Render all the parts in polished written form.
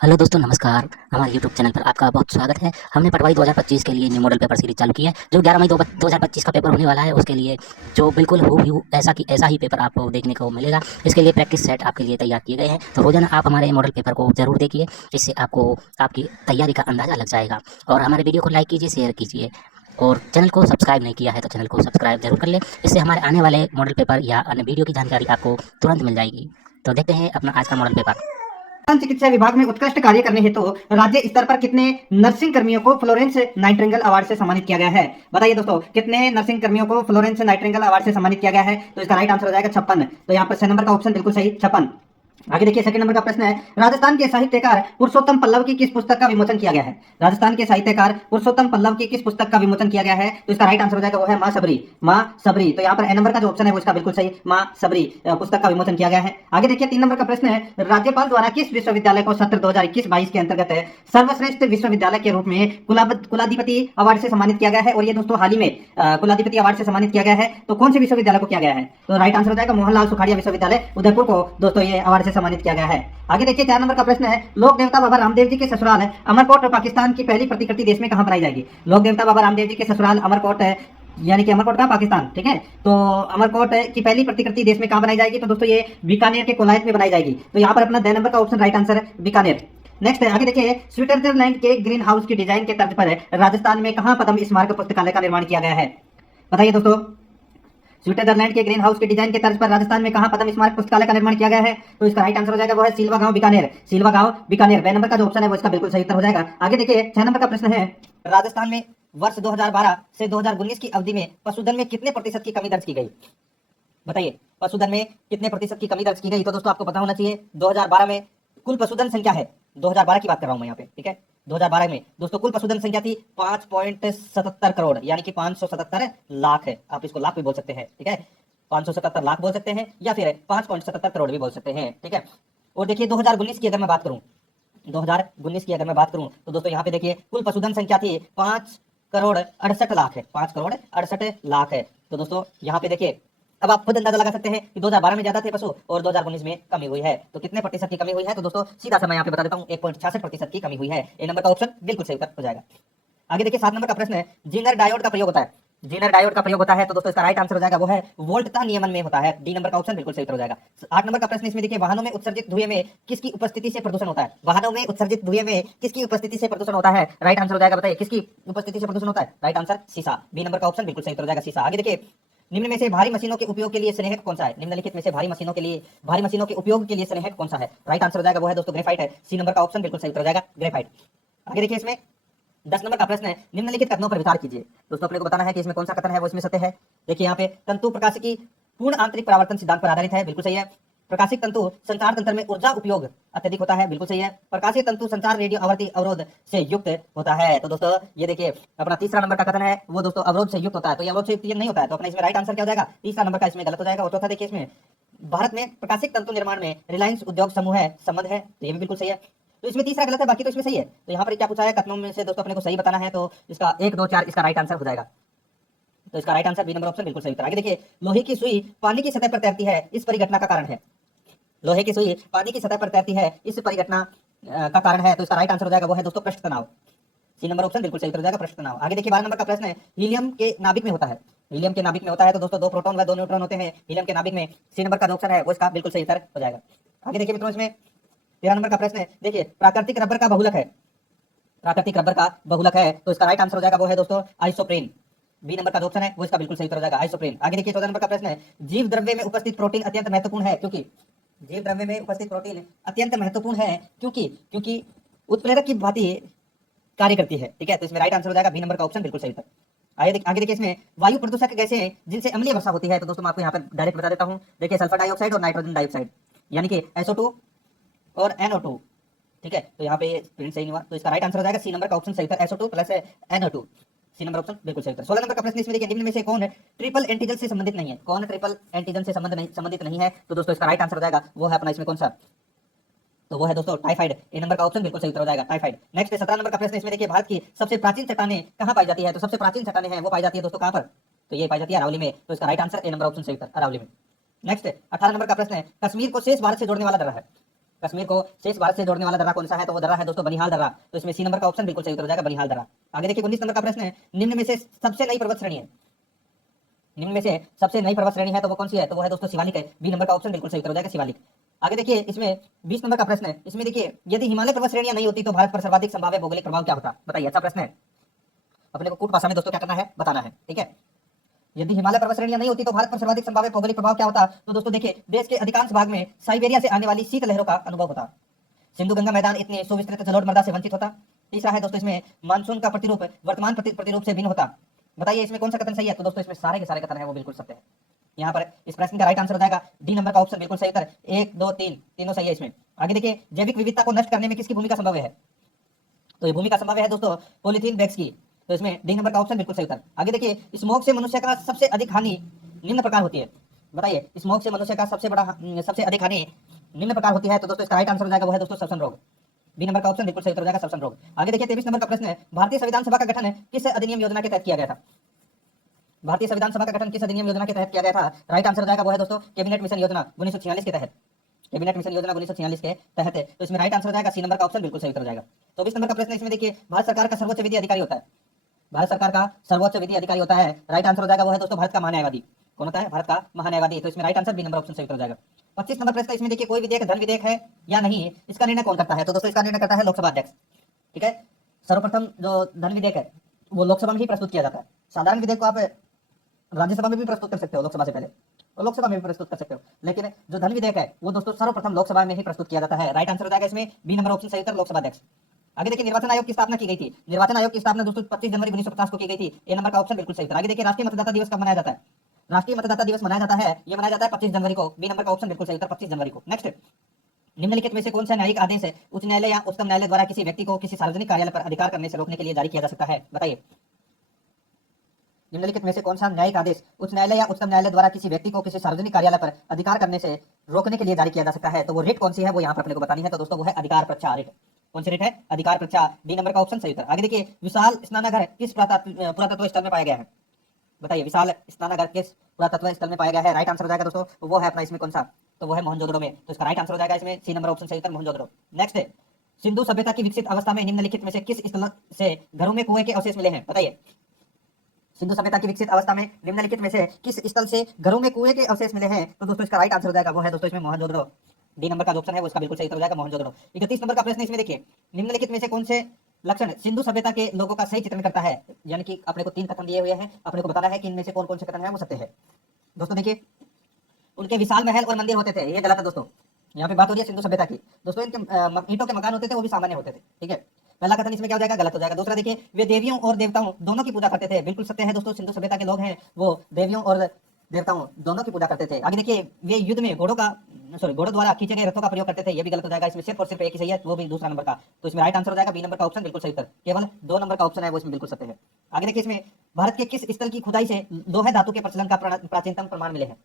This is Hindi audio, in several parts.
हेलो दोस्तों, नमस्कार। हमारे यूट्यूब चैनल पर आपका बहुत स्वागत है। हमने पटवाई 2025 के लिए न्यू मॉडल पेपर सीरीज चालू की है, जो 11 मई 2025 का पेपर होने वाला है। उसके लिए जो बिल्कुल हूबहू ऐसा ही पेपर आपको देखने को मिलेगा। इसके लिए प्रैक्टिस सेट आपके लिए तैयार किए गए हैं, तो रोजाना आप हमारे मॉडल पेपर को जरूर देखिए। इससे आपको आपकी तैयारी का अंदाजा लग जाएगा। और हमारे वीडियो को लाइक कीजिए, शेयर कीजिए, और चैनल को सब्सक्राइब नहीं किया है तो चैनल को सब्सक्राइब जरूर कर ले। इससे हमारे आने वाले मॉडल पेपर या अन्य वीडियो की जानकारी आपको तुरंत मिल जाएगी। तो देखते हैं अपना आज का मॉडल पेपर। चिकित्सा विभाग में उत्कृष्ट कार्य करने हेतु राज्य स्तर पर कितने नर्सिंग कर्मियों को फ्लोरेंस नाइटिंगेल अवार्ड से सम्मानित किया गया है? बताइए दोस्तों, कितने नर्सिंग कर्मियों को फ्लोरेंस नाइटिंगेल अवार्ड से सम्मानित किया गया है? तो इसका राइट आंसर हो जाएगा 56। तो यहाँ पर 6 नंबर का ऑप्शन बिल्कुल सही, 56। आगे देखिए, सेकंड नंबर का प्रश्न है, राजस्थान के साहित्यकार पुरुषोत्तम पल्लव की किस पुस्तक का विमोचन किया गया है? राजस्थान के साहित्यकार पुरुषोत्तम पल्लव की किस पुस्तक का विमोचन किया गया है? तो इसका राइट आंसर हो जाएगा वो है माँ सबरी। माँ सबरी। तो यहाँ पर ए नंबर का जो ऑप्शन है वो इसका बिल्कुल सही, माँ सबरी पुस्तक का विमोचन किया गया है। आगे देखिए, 3 नंबर का प्रश्न है, राज्यपाल द्वारा किस विश्वविद्यालय को सत्र 2021-22 के अंतर्गत सर्वश्रेष्ठ विश्वविद्यालय के रूप में कुलाधिपति अवार्ड से सम्मानित किया गया है? और ये दोस्तों हाल ही में कुलाधिपति अवार्ड से सम्मानित किया गया है। तो कौन से विश्वविद्यालय को किया गया है? तो राइट आंसर हो जाएगा मोहनलाल सुखाड़िया विश्वविद्यालय उदयपुर को दोस्तों ये अवार्ड से सम्मानित किया गया है। आगे देखिए, 4 नंबर का प्रश्न है, लोक देवता बाबा रामदेव जी के ससुराल अमरकोट पाकिस्तान की पहली प्रतिकृति देश में कहां बनाई जाएगी? लोक देवता बाबा रामदेव जी के ससुराल अमरकोट यानी कि अमरकोट का पाकिस्तान, ठीक है। तो अमरकोट की पहली प्रतिकृति देश में कहां बनाई जाएगी? तो दोस्तों ये बीकानेर के कोलायत में बनाई जाएगी। तो यहाँ पर अपना 2 नंबर का ऑप्शन राइट आंसर है, बीकानेर। नेक्स्ट है, आगे देखिए, स्विट्जरलैंड के ग्रीन हाउस की डिजाइन के तर्ज पर राजस्थान में कहां पद्म स्मारक पुस्तकालय का निर्माण किया गया है? बताइए दोस्तों, स्विट्जरलैंड के ग्रीन हाउस के डिजाइन के तर्ज पर राजस्थान में कहां पद्म स्मारक पुस्तकालय का निर्माण किया गया है? तो इसका राइट आंसर हो जाएगा वो है सिल्वा गांव बीकानेर। सिल्वा गांव बीकानेर, 2 नंबर का जो ऑप्शन है वो इसका बिल्कुल सही उत्तर हो जाएगा। आगे देखिए, 6 नंबर का प्रश्न है, राजस्थान में वर्ष 2012 से 2019 की अवधि में पशुधन में कितने प्रतिशत की कमी दर्ज की गई? बताइए, पशुधन में कितने प्रतिशत की कमी दर्ज की गई? तो दोस्तों आपको पता होना चाहिए, 2012 में कुल पशुधन संख्या है, 2012 की बात कर रहा हूं मैं यहाँ पे, ठीक है। 2012 में दोस्तों कुल पशुधन संख्या थी 5.77 करोड़, यानी कि 577 लाख है। आप इसको लाख भी बोल सकते हैं, ठीक है। 577 लाख बोल सकते हैं या फिर 5.77 करोड़ भी बोल सकते हैं, ठीक है। और देखिए, 2019 की अगर मैं बात करूं, 2019 की अगर मैं बात करूं तो दोस्तों यहाँ पे देखिए, कुल पशुधन संख्या थी 5 करोड़ 68 लाख है, 5 करोड़ 68 लाख है। तो दोस्तों यहाँ पे देखिए, अब आप खुद अंदाजा लगा सकते हैं कि 2012 में ज्यादा थे पशु और 2019 में कमी हुई है। तो कितने प्रतिशत की कमी हुई है? तो दोस्तों सीधा सा मैं यहाँ पे बता देता हूँ, 1.66% की कमी हुई है। ए नंबर का ऑप्शन बिल्कुल सही उत्तर हो जाएगा। आगे देखिए, 7 नंबर का प्रश्न है, जीनर डायोड का प्रयोग होता है, जीनर डायोड का प्रयोग होता है। तो दोस्तों इसका राइट आंसर हो जाएगा वो है वोल्टता नियमन में होता है। डी नंबर का ऑप्शन बिल्कुल सही उत्तर हो जाएगा। 8 नंबर का प्रश्न इसमें देखिए, वाहनों में उत्सर्जित धुएं में किसकी उपस्थिति से प्रदूषण होता है? वाहनों में उत्सर्जित धुएं में किसकी उपस्थिति से प्रदूषण होता है? राइट आंसर हो जाएगा, बताइए किसकी उपस्थिति से प्रदूषण होता है? राइट आंसर सीसा। बी नंबर का ऑप्शन बिल्कुल सही उत्तर हो जाएगा, सीसा। आगे देखिए, निम्न में से भारी मशीनों के उपयोग के लिए स्नेहक कौन सा है? निम्नलिखित में से भारी मशीनों के उपयोग के लिए स्नेहक कौन सा है? राइट आंसर हो जाएगा वो है दोस्तों ग्रेफाइट है। सी नंबर का ऑप्शन बिल्कुल सही उत्तर हो जाएगा, ग्रेफाइट। आगे देखिए, इसमें 10 नंबर का प्रश्न है, निम्नलिखित कथनों पर विचार कीजिए। दोस्तों अपने को बताना है कि इसमें कौन सा कथन है वो इसमें सत्य है। देखिए यहाँ पे, तंतु प्रकाशिकी पूर्ण आंतरिक परावर्तन सिद्धांत पर आधारित है, बिल्कुल सही है। प्रकाशिक तंतु संचार तंत्र में ऊर्जा उपयोग अत्यधिक होता है, बिल्कुल सही है। प्रकाशीय तंतु संचार रेडियो आवृत्ति अवरोध से युक्त होता है। तो दोस्तों ये देखिए, अपना तीसरा नंबर का कथन है वो दोस्तों अवरोध से युक्त होता है। तो ये अवरोध से युक्त नहीं होता है, तो अपना इसमें राइट आंसर क्या हो जाएगा? तीसरा नंबर का इसमें गलत हो जाएगा। और चौथा देखिए, इसमें भारत में प्रकाशिक तंतु निर्माण में रिलायंस उद्योग समूह है संबंध है, तो ये भी बिल्कुल सही है। तो इसमें तीसरा गलत है, बाकी तो इसमें सही है। तो यहाँ पर क्या पूछा है, कथनों में से दोस्तों अपने को सही बताना है, तो इसका 1 2 4 इसका राइट आंसर हो जाएगा। तो इसका right answer B number option बिल्कुल सही उत्तर। आगे देखिए, लोहे की सुई पानी की सतह पर तैरती है, इस परिघटना का कारण है। लोहे की सुई पानी की सतह पर तैरती है, इस परिघटना का कारण है। तो इसका राइट आंसर हो जाएगा वो है दोस्तों पृष्ठ तनाव। सी नंबर ऑप्शन बिल्कुल सही उत्तर हो जाएगा, पृष्ठ तनाव। आगे देखिए, 12 नंबर का प्रश्न है, हीलियम के नाभिक में होता है, हीलियम के नाभिक में होता है। तो दोस्तों 2 प्रोटॉन व 2 न्यूट्रॉन होते हैं हीलियम के नाभिक में। सी नंबर का जो ऑप्शन है वो इसका बिल्कुल सही उत्तर हो जाएगा। आगे देखिए मित्रों, इसमें 13 नंबर का प्रश्न है, देखिए प्राकृतिक रबर का बहुलक है, प्राकृतिक रबर का बहुलक है। तो इसका राइट आंसर हो जाएगा वो है दोस्तों आइसोप्रेन। बी नंबर का जो ऑप्शन है वो इसका बिल्कुल सही उत्तर हो जाएगा, आइसोप्रेन। आगे देखिए, 14 नंबर का प्रश्न है, जीव द्रव्य में उपस्थित प्रोटीन अत्यंत महत्वपूर्ण है क्योंकि, जीव द्रव्य में उपस्थित प्रोटीन अत्यंत महत्वपूर्ण है क्योंकि उत्प्रेरक की भांति कार्य करती है, ठीक है। तो इसमें राइट आंसर हो जाएगा बी नंबर का ऑप्शन बिल्कुल सही उत्तर। आगे देखिए, इसमें वायु प्रदूषक गैसें हैं जिनसे अम्लीय वर्षा होती है। तो दोस्तों मैं आपको यहाँ पर डायरेक्ट बता देता हूँ, देखिए सल्फर डाइऑक्साइड और नाइट्रोजन डाइऑक्साइड, यानी कि SO2 और NO2, ठीक है। तो यहाँ पे प्रिंट सही नहीं हुआ, तो इसका राइट आंसर हो जाएगा सी नंबर का ऑप्शन सही था, SO2 प्लस NO2। सी नंबर ऑप्शन बिल्कुल सही था। 16 नंबर का प्रश्न इसमें देखिए, निम्न में से कौन ट्रिपल एंटीजन से संबंधित नहीं है? कौन ट्रिपल एंटीजन से संबंधित नहीं है? तो दोस्तों इसका राइट आंसर हो जाएगा वो है अपना इसमें कौन सा? तो वो है दोस्तों टाइफाइड। ए नंबर का ऑप्शन बिल्कुल सही उत्तर हो जाएगा, टाइफाइड। नेक्स्ट 17 नंबर का प्रश्न इसमें देखिए, भारत की सबसे प्राचीन चट्टानें कहाँ पाई जाती है? तो सबसे प्राचीन चट्टानें हैं वो पाई जाती है दोस्तों कहाँ पर? तो ये पाई जाती है अरावली में। तो इसका right answer A number option सही उत्तर, अरावली में। नेक्स्ट 18 नंबर का प्रश्न है, कश्मीर को शेष भारत से जोड़ने वाला दर्रा है। कश्मीर को शेष भारत से जोड़ने वाला दर्रा कौन सा है? तो वो दर्रा है दोस्तों बनिहाल दर्रा। तो इसमें सी नंबर का ऑप्शन बिल्कुल सही उत्तर हो जाएगा, बनिहाल दर्रा। आगे देखिए 19 नंबर का प्रश्न है, निम्न में से सबसे नई पर्वत श्रेणी है, निम्न में से सबसे नई पर्वत श्रेणी है तो वो कौन सी है? तो वो है दोस्तों शिवालिक है। बी नंबर का ऑप्शन बिल्कुल सही उत्तर हो जाएगा, शिवालिक। आगे देखिए इसमें 20 नंबर का प्रश्न है, इसमें देखिए यदि हिमालय पर्वत श्रेणियां नहीं होती तो भारत पर सर्वाधिक संभाव्य भौगोलिक प्रभाव क्या होता? बताइए, अच्छा प्रश्न है। अपने को कूट भाषा में दोस्तों क्या करना है, बताना है, ठीक है। यदि हिमालय पर्वत श्रेणियां नहीं होती तो भारत पर सर्वाधिक संभाव्य भौगोलिक प्रभाव क्या होता? तो दोस्तों देखिए देश के अधिकांश भाग में साइबेरिया से आने वाली शीत लहरों का अनुभव होता। सिंधु गंगा मैदान इतने सुविस्तृत जलोढ़ मृदा से वंचित होता। तीसरा है दोस्तों इसमें मानसून का प्रतिरूप वर्तमान प्रतिरूप से भिन्न होता। बताइए इसमें कौन सा कथन सही है? तो दोस्तों इसमें सारे के सारे कथन है वो बिल्कुल सत्य है। यहाँ पर इस प्रश्न का राइट आंसर हो जाएगा डी नंबर का ऑप्शन बिल्कुल सही उत्तर। 1 2 3 तीनों सही है इसमें। आगे देखिए जैविक विविधता को नष्ट करने में किसकी भूमिका संभव है? तो ये भूमिका संभव है दोस्तों पॉलीथीन बैग्स की। तो इसमें डी नंबर का ऑप्शन बिल्कुल सही उत्तर। आगे देखिए स्मोक से मनुष्य का सबसे अधिक हानि निम्न प्रकार होती है। बताइए स्मोक से मनुष्य का सबसे अधिक हानि निम्न प्रकार होती है। तो दोस्तों इसका राइट आंसर हो जाएगा वो है दोस्तों श्वसन रोग। बी नंबर का ऑप्शन बिल्कुल सही उत्तर हो जाएगा, श्वसन रोग। आगे देखिए 23 नंबर का प्रश्न है, भारतीय संविधान सभा का गठन किस अधिनियम योजना के तहत किया गया था? भारतीय संविधान सभा का गठन किस अधिनियम योजना के तहत किया गया था? राइट आंसर हो जाएगा वो है दोस्तों कैबिनेट मिशन योजना 1946 के तहत। कैबिनेट मिशन योजना 1946 के तहत है। तो इसमें राइट आंसर हो जाएगा सी नंबर का ऑप्शन बिल्कुल सही उत्तर हो जाएगा। 24 नंबर का प्रश्न इसमें देखिए भारत सरकार का सर्वोच्च विधि अधिकारी होता है, भारत सरकार का सर्वोच्च विधि अधिकारी होता है। राइट आंसर हो जाएगा वो है दोस्तों भारत का महान्यायवादी। कौन होता है? भारत का महान्यायवादी। तो इसमें right answer B number option सही उत्तर हो जाएगा। 25 नंबर प्रश्न इसमें देखिए कोई विधेयक धन विधेयक है या नहीं, इसका निर्णय कौन करता है? तो दोस्तों इसका निर्णय करता है लोकसभा अध्यक्ष, ठीक है। सर्वप्रथम जो धन विधेयक है वो लोकसभा में ही प्रस्तुत किया जाता है। साधारण विधेयक को आप राज्यसभा में भी प्रस्तुत कर सकते हो लोकसभा से पहले, और लोकसभा में भी प्रस्तुत कर सकते हो, लेकिन जो धन विधेयक है वो दोस्तों सर्वप्रथम लोकसभा में ही प्रस्तुत किया जाता है। राइट आंसर हो जाएगा इसमें बी नंबर ऑप्शन सही उत्तर, लोकसभा अध्यक्ष। आगे देखिए निर्वाचन आयोग की स्थापना की गई थी। निर्वाचन आयोग की स्थापना दोस्तों 25 जनवरी 1950 को की गई थी। ए नंबर का ऑप्शन बिल्कुल सही उत्तर। आगे देखिए राष्ट्रीय मतदाता दिवस कब मनाया जाता है? राष्ट्रीय मतदाता दिवस मनाया जाता है, ये मनाया जाता है 25 जनवरी को। बी नंबर का ऑप्शन बिल्कुल सही उत्तर, 25 जनवरी को। नेक्स्ट, निम्नलिखित में से कौन सा न्यायिक आदेश है उच्च न्यायालय या उच्चतम न्यायालय द्वारा किसी व्यक्ति को किसी सार्वजनिक कार्यालय पर अधिकार करने से रोकने के लिए जारी किया जा सकता है? बताइए निम्नलिखित में से कौन सा न्यायिक आदेश उच्च न्यायालय या उच्चतम न्यायालय द्वारा किसी व्यक्ति को किसी सार्वजनिक कार्यालय पर अधिकार करने से रोकने के लिए जारी किया जा सकता है? तो वो रेट कौन सी है वो यहाँ पर अपने को बतानी है। तो दोस्तों वो है अधिकार प्रत्याह रेट। कौन सी रेट है? अधिकार प्रत्याह। डी नंबर का ऑप्शन सही उत्तर। आगे देखिए विशाल स्नानागार किस पुरातत्व स्थल में पाया गया है? बताइए विशाल स्नानागार किस पुरातत्व स्थल में पाया गया है? राइट आंसर हो जाएगा दोस्तों वो है अपना इसमें कौन सा? तो वो है मोहनजोदड़ो में। तो इसका राइट आंसर हो जाएगा इसमें सी नंबर ऑप्शन सही उत्तर, मोहनजोदड़ो। नेक्स्ट है सिंधु सभ्यता की विकसित अवस्था में निम्नलिखित में से किस स्थल से घरों में कुएं के अवशेष मिले हैं? बताइए सिंधु सभ्यता की विकसित अवस्था में निम्नलिखित में से किस स्थल से घरों में कुएं के अवशेष मिले हैं? तो दोस्तों इसका राइट आंसर हो जाएगा वो है दोस्तों इसमें मोहनजोदड़ो। डी नंबर का जो ऑप्शन है वो इसका बिल्कुल सही उत्तर हो जाएगा, मोहनजोदड़ो। 31 नंबर का प्रश्न इसमें देखिए निम्नलिखित में से कौन से लक्षण सिंधु सभ्यता के लोगों का सही चित्रण करता है? यानी कि अपने को 3 कथन दिए हुए हैं, अपने को बताना है कि इनमें से कौन कौन से कथन है वो सत्य है। दोस्तों देखिए उनके विशाल महल और मंदिर होते थे, ये गलत है दोस्तों। यहाँ पे बात हो रही है सिंधु सभ्यता की। दोस्तों इनके ईंटों के मकान होते थे वो भी सामान्य होते थे, ठीक है। पहला कथन इसमें क्या हो जाएगा? गलत हो जाएगा। दूसरा देखिए वे देवियों और देवताओं दोनों की पूजा करते थे, बिल्कुल सत्य है दोस्तों। सिंधु सभ्यता के लोग हैं वो देवियों और देवताओं दोनों की पूजा करते थे। आगे देखिए वे युद्ध में घोड़ों द्वारा खींचे गए रथों का प्रयोग करते थे, ये भी गलत हो जाएगा। इसमें सिर्फ और सिर्फ एक ही सही है, वो भी दूसरा नंबर का। तो इसमें राइट आंसर हो जाएगा बी नंबर का ऑप्शन बिल्कुल सही उत्तर। केवल 2 नंबर का ऑप्शन है वो इसमें बिल्कुल सत्य है। आगे देखिए इसमें भारत के किस स्थल की खुदाई से लोहे धातु के प्रचलन का प्राचीनतम प्रमाण मिले हैं?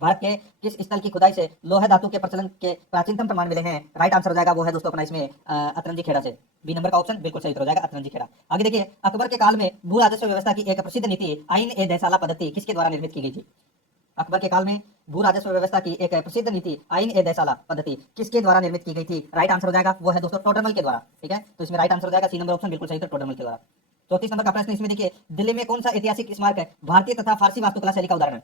भारत के किस स्थल की खुदाई से लोहे धातु के प्रचलन के प्राचीनतम प्रमाण मिले हैं? राइट आंसर हो जाएगा वो है दोस्तों अपना इसमें अतरंजी खेड़ा से। बी नंबर का ऑप्शन बिल्कुल सही उत्तर हो जाएगा, अतरंजी खेड़ा। आगे देखिए अकबर के काल में भू राजस्व व्यवस्था की एक प्रसिद्ध नीति आइन ए दैसाला पद्धति किसके द्वारा निर्मित की गई थी? अकबर के काल में भू राजस्व व्यवस्था की एक प्रसिद्ध नीति आइन ए दैसाला पद्धति किसके द्वारा निर्मित की गई थी? राइट आंसर हो जाएगा वो है दोस्तों टोडरमल के द्वारा, ठीक है। तो इसमें राइट आंसर हो जाएगा सी नंबर ऑप्शन बिल्कुल सही उत्तर, टोडरमल के द्वारा। 34 नंबर का प्रश्न इसमें देखिए दिल्ली में कौन सा ऐतिहासिक स्मारक है भारतीय तथा फारसी वास्तुकला शैली का उदाहरण है?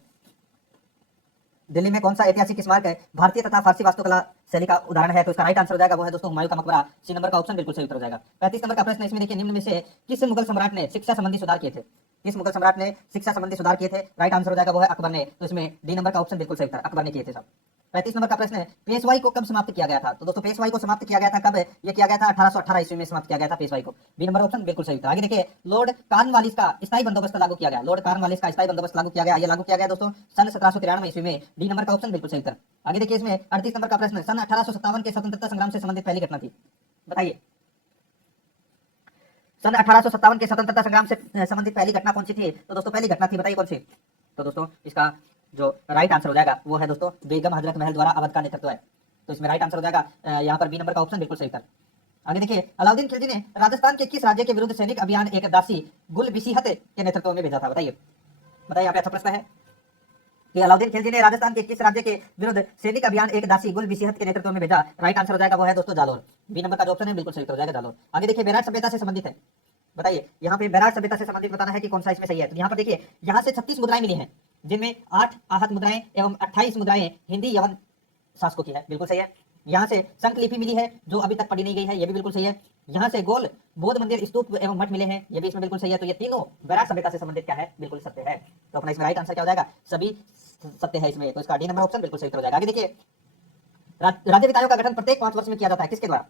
दिल्ली में कौन सा ऐतिहासिक स्मारक है भारतीय तथा फारसी वास्तुकला शैली का उदाहरण है? तो इसका राइट आंसर हो जाएगा वो है दोस्तों हुमायूं का मकबरा। सी नंबर का ऑप्शन बिल्कुल सही उत्तर हो जाएगा। 35 नंबर का प्रश्न इसमें देखिए निम्न में से किस मुगल सम्राट ने शिक्षा संबंधी सुधार किए थे? किस मुगल सम्राट ने शिक्षा संबंधी सुधार किए थे? राइट आंसर हो जाएगा वो है अकबर ने। तो इसमें डी नंबर का ऑप्शन बिल्कुल सही उत्तर, अकबर ने किए थे सब। 35 नंबर का प्रश्न है पेशवाई को कब समाप्त किया गया था? तो दोस्तों पेशवाई को समाप्त किया गया था कब? ये किया गया था 1818 ईस्वी में समाप्त किया गया था पेशवाई को। बी नंबर ऑप्शन बिल्कुल सही था। आगे देखिए लॉर्ड कॉर्नवालिस का स्थायी बंदोबस्त लागू किया गया। लॉर्ड कॉर्नवालिस का स्थायी बंदोबस्त लागू किया गया, ये लागू किया गया दोस्तों सन 1793 ईस्वी में। डी नंबर का ऑप्शन बिल्कुल सही था। आगे देखिए इसमें 38 नंबर का प्रश्न सन 1857 के स्वतंत्रता संग्राम से संबंधित पहली घटना थी। बताइए सन 1857 के स्वतंत्रता संग्राम से संबंधित पहली घटना कौन सी थी? तो दोस्तों पहली घटना थी, बताइए कौन सी? तो दोस्तों इसका जो राइट आंसर हो जाएगा वो है दोस्तों बेगम हजरत महल द्वारा अवध का नेतृत्व है। तो इसमें राइट आंसर हो जाएगा यहाँ पर बी नंबर का ऑप्शन बिल्कुल सही था। आगे देखिए अलाउद्दीन खिलजी ने राजस्थान के किस राज्य के विरुद्ध सैनिक अभियान एक दासी गुल बिसीहत के नेतृत्व में भेजा था? बताइए बताइए, यहाँ पे अच्छा प्रश्न है। कि अलाउद्दीन खिलजी ने राजस्थान के किस राज्य के विरुद्ध सैनिक अभियान एक दासी गुल बिसिहत के नेतृत्व में भेजा? राइट आंसर हो जाएगा वो है दोस्तों जालोर। बी नंबर का जो ऑप्शन है बिल्कुल सही हो जाएगा जालोर। आगे देखिए बेराट सभ्यता से संबंधित है, बताइए यहाँ पे बेराट सभ्यता से संबंधित बताना है कि कौन सा इसमें सही है। तो यहाँ पर देखिए यहाँ से 36 मुद्राएं मिली हैं, जिनमें 8 आहत मुद्राएं एवं 28 मुद्राएं हिंदी यवन शासकों की है, बिल्कुल सही है। यहाँ से संख लिपि मिली है जो अभी तक पढ़ी नहीं गई है, ये भी बिल्कुल सही है। यहाँ से गोल बौद्ध मंदिर स्तूप एवं मठ मिले हैं, ये भी इसमें बिल्कुल सही है। तो ये तीनों बेराट सभ्यता से संबंधित क्या है, बिल्कुल सत्य है। तो अपना इसमें राइट आंसर क्या हो जाएगा, सभी सत्य है इसमें। तो इसका डी नंबर ऑप्शन बिल्कुल सही हो जाएगा। आगे देखिए राज्य वित्त आयोग का गठन प्रत्येक 5 वर्ष में किया जाता है, किसके द्वारा?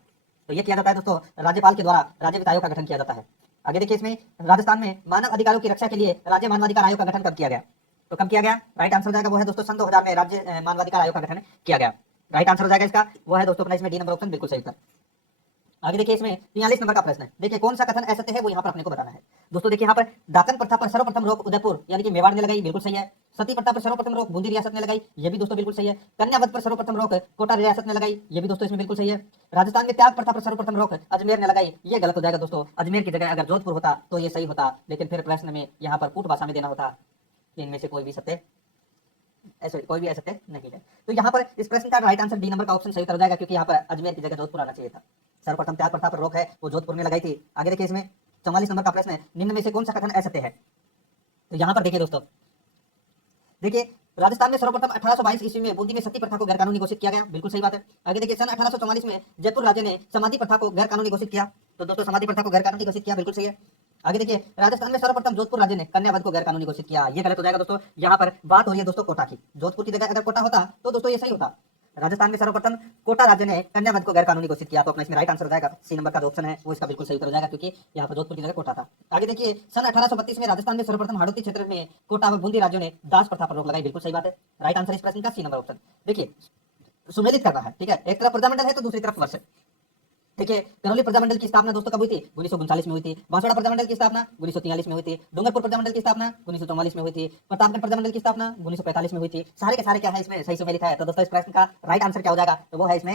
तो ये किया जाता है दोस्तों राज्यपाल के द्वारा राज्य वित्त आयोग का गठन किया जाता है। आगे देखिए इसमें राजस्थान में मानव अधिकारों की रक्षा के लिए राज्य मानवाधिकार आयोग का गठन कब किया गया? तो कब किया गया? राइट आंसर हो जाएगा वो है दोस्तों सन 2000 में राज्य मानवाधिकार आयोग का गठन किया गया। राइट आंसर हो जाएगा इसका वो है दोस्तों अपना इसमें डी नंबर ऑप्शन बिल्कुल सही उत्तर। आगे देखिए इसमें 43 नंबर का प्रश्न है, देखिए कौन सा कथन असत्य है वो यहाँ पर अपने को बताना है। दोस्तों देखिए यहाँ पर दाकन प्रथा पर सर्वप्रथम रोक उदयपुर यानी कि मेवाड़ ने लगाई, बिल्कुल सही है। सती प्रथा पर सर्वप्रथम रोक बूंदी रियासत ने लगाई, ये भी दोस्तों बिल्कुल सही है। कन्यावध पर सर्वप्रथम रोक कोटा रियासत ने लगाई, ये भी दोस्तों इसमें बिल्कुल सही है। राजस्थान में त्याग प्रथा पर सर्वप्रथम रोक अजमेर ने लगाई, ये गलत हो जाएगा दोस्तों। अजमेर की जगह अगर जोधपुर होता तो ये सही होता, लेकिन फिर प्रश्न में यहाँ पर कूट भाषा में देना होता। इनमें से कोई भी सत्य कोई भी असत्य नहीं है। तो यहाँ पर इस प्रश्न का राइट आंसर डी नंबर का ऑप्शन सही हो जाएगा, क्योंकि यहाँ पर अजमेर की जगह जोधपुर आना चाहिए था। सर्वप्रथम त्याग प्रथा पर रोक है वो जोधपुर ने लगाई थी। आगे देखिए इसमें 44 नंबर का प्रश्न है, निम्न में से कौन सा कथन असत्य है? तो यहाँ पर देखिए दोस्तों, देखिए राजस्थान में सर्वप्रथम 1822 ईस्वी में बूंदी में सती प्रथा को गैरकानूनी घोषित किया गया, बिल्कुल सही बात है। आगे देखिए सन 1844 में जयपुर राज्य ने समाधि प्रथा को गैरकानूनी घोषित किया, तो दोस्तों समाधि प्रथा को गैरकानूनी घोषित किया, बिल्कुल सही है। आगे देखिए राजस्थान में सर्वप्रथम जोधपुर राज्य ने कन्यावध को गैरकानूनी घोषित किया, ये गलत हो जाएगा दोस्तों। यहाँ पर बात हो रही है दोस्तों कोटा की, जोधपुर की जगह अगर कोटा होता तो दोस्तों ये सही होता। राजस्थान में सर्वप्रथम कोटा राज्य ने कन्यावध को गैरकानूनी घोषित किया, तो अपना इसमें राइट आंसर हो जाएगा सी नंबर का जो ऑप्शन है वो इसका बिल्कुल सही उत्तर हो जाएगा, क्योंकि यहाँ पर जोधपुर की जगह कोटा था। आगे देखिए सन 1832 में राजस्थान में सर्वप्रथम हाड़ौती क्षेत्र में कोटा व बूंदी राज्यों ने दास प्रथा पर रोक लगाई, बिल्कुल सही बात है। राइट आंसर इस प्रश्न का सी नंबर ऑप्शन। देखिए सुमेलित करना है, ठीक है, एक तरफ प्रजामंडल है तो दूसरी तरफ वर्ष। देखिए करौली प्रजामंडल की स्थापना दोस्तों कब हुई थी? 1939 में हुई थी। बांसवाड़ा प्रजामंडल की स्थापना 1943 में हुई थी। डूंगरपुर प्रजामंडल की स्थापना 1944 में हुई थी। प्रतापगढ़ प्रजामंडल की स्थापना 1945 में हुई थी। सारे के सारे क्या है इसमें सही सुमेलित है। तो दोस्तों इस प्रश्न का राइट आंसर क्या हो जाएगा? तो वो है इसमें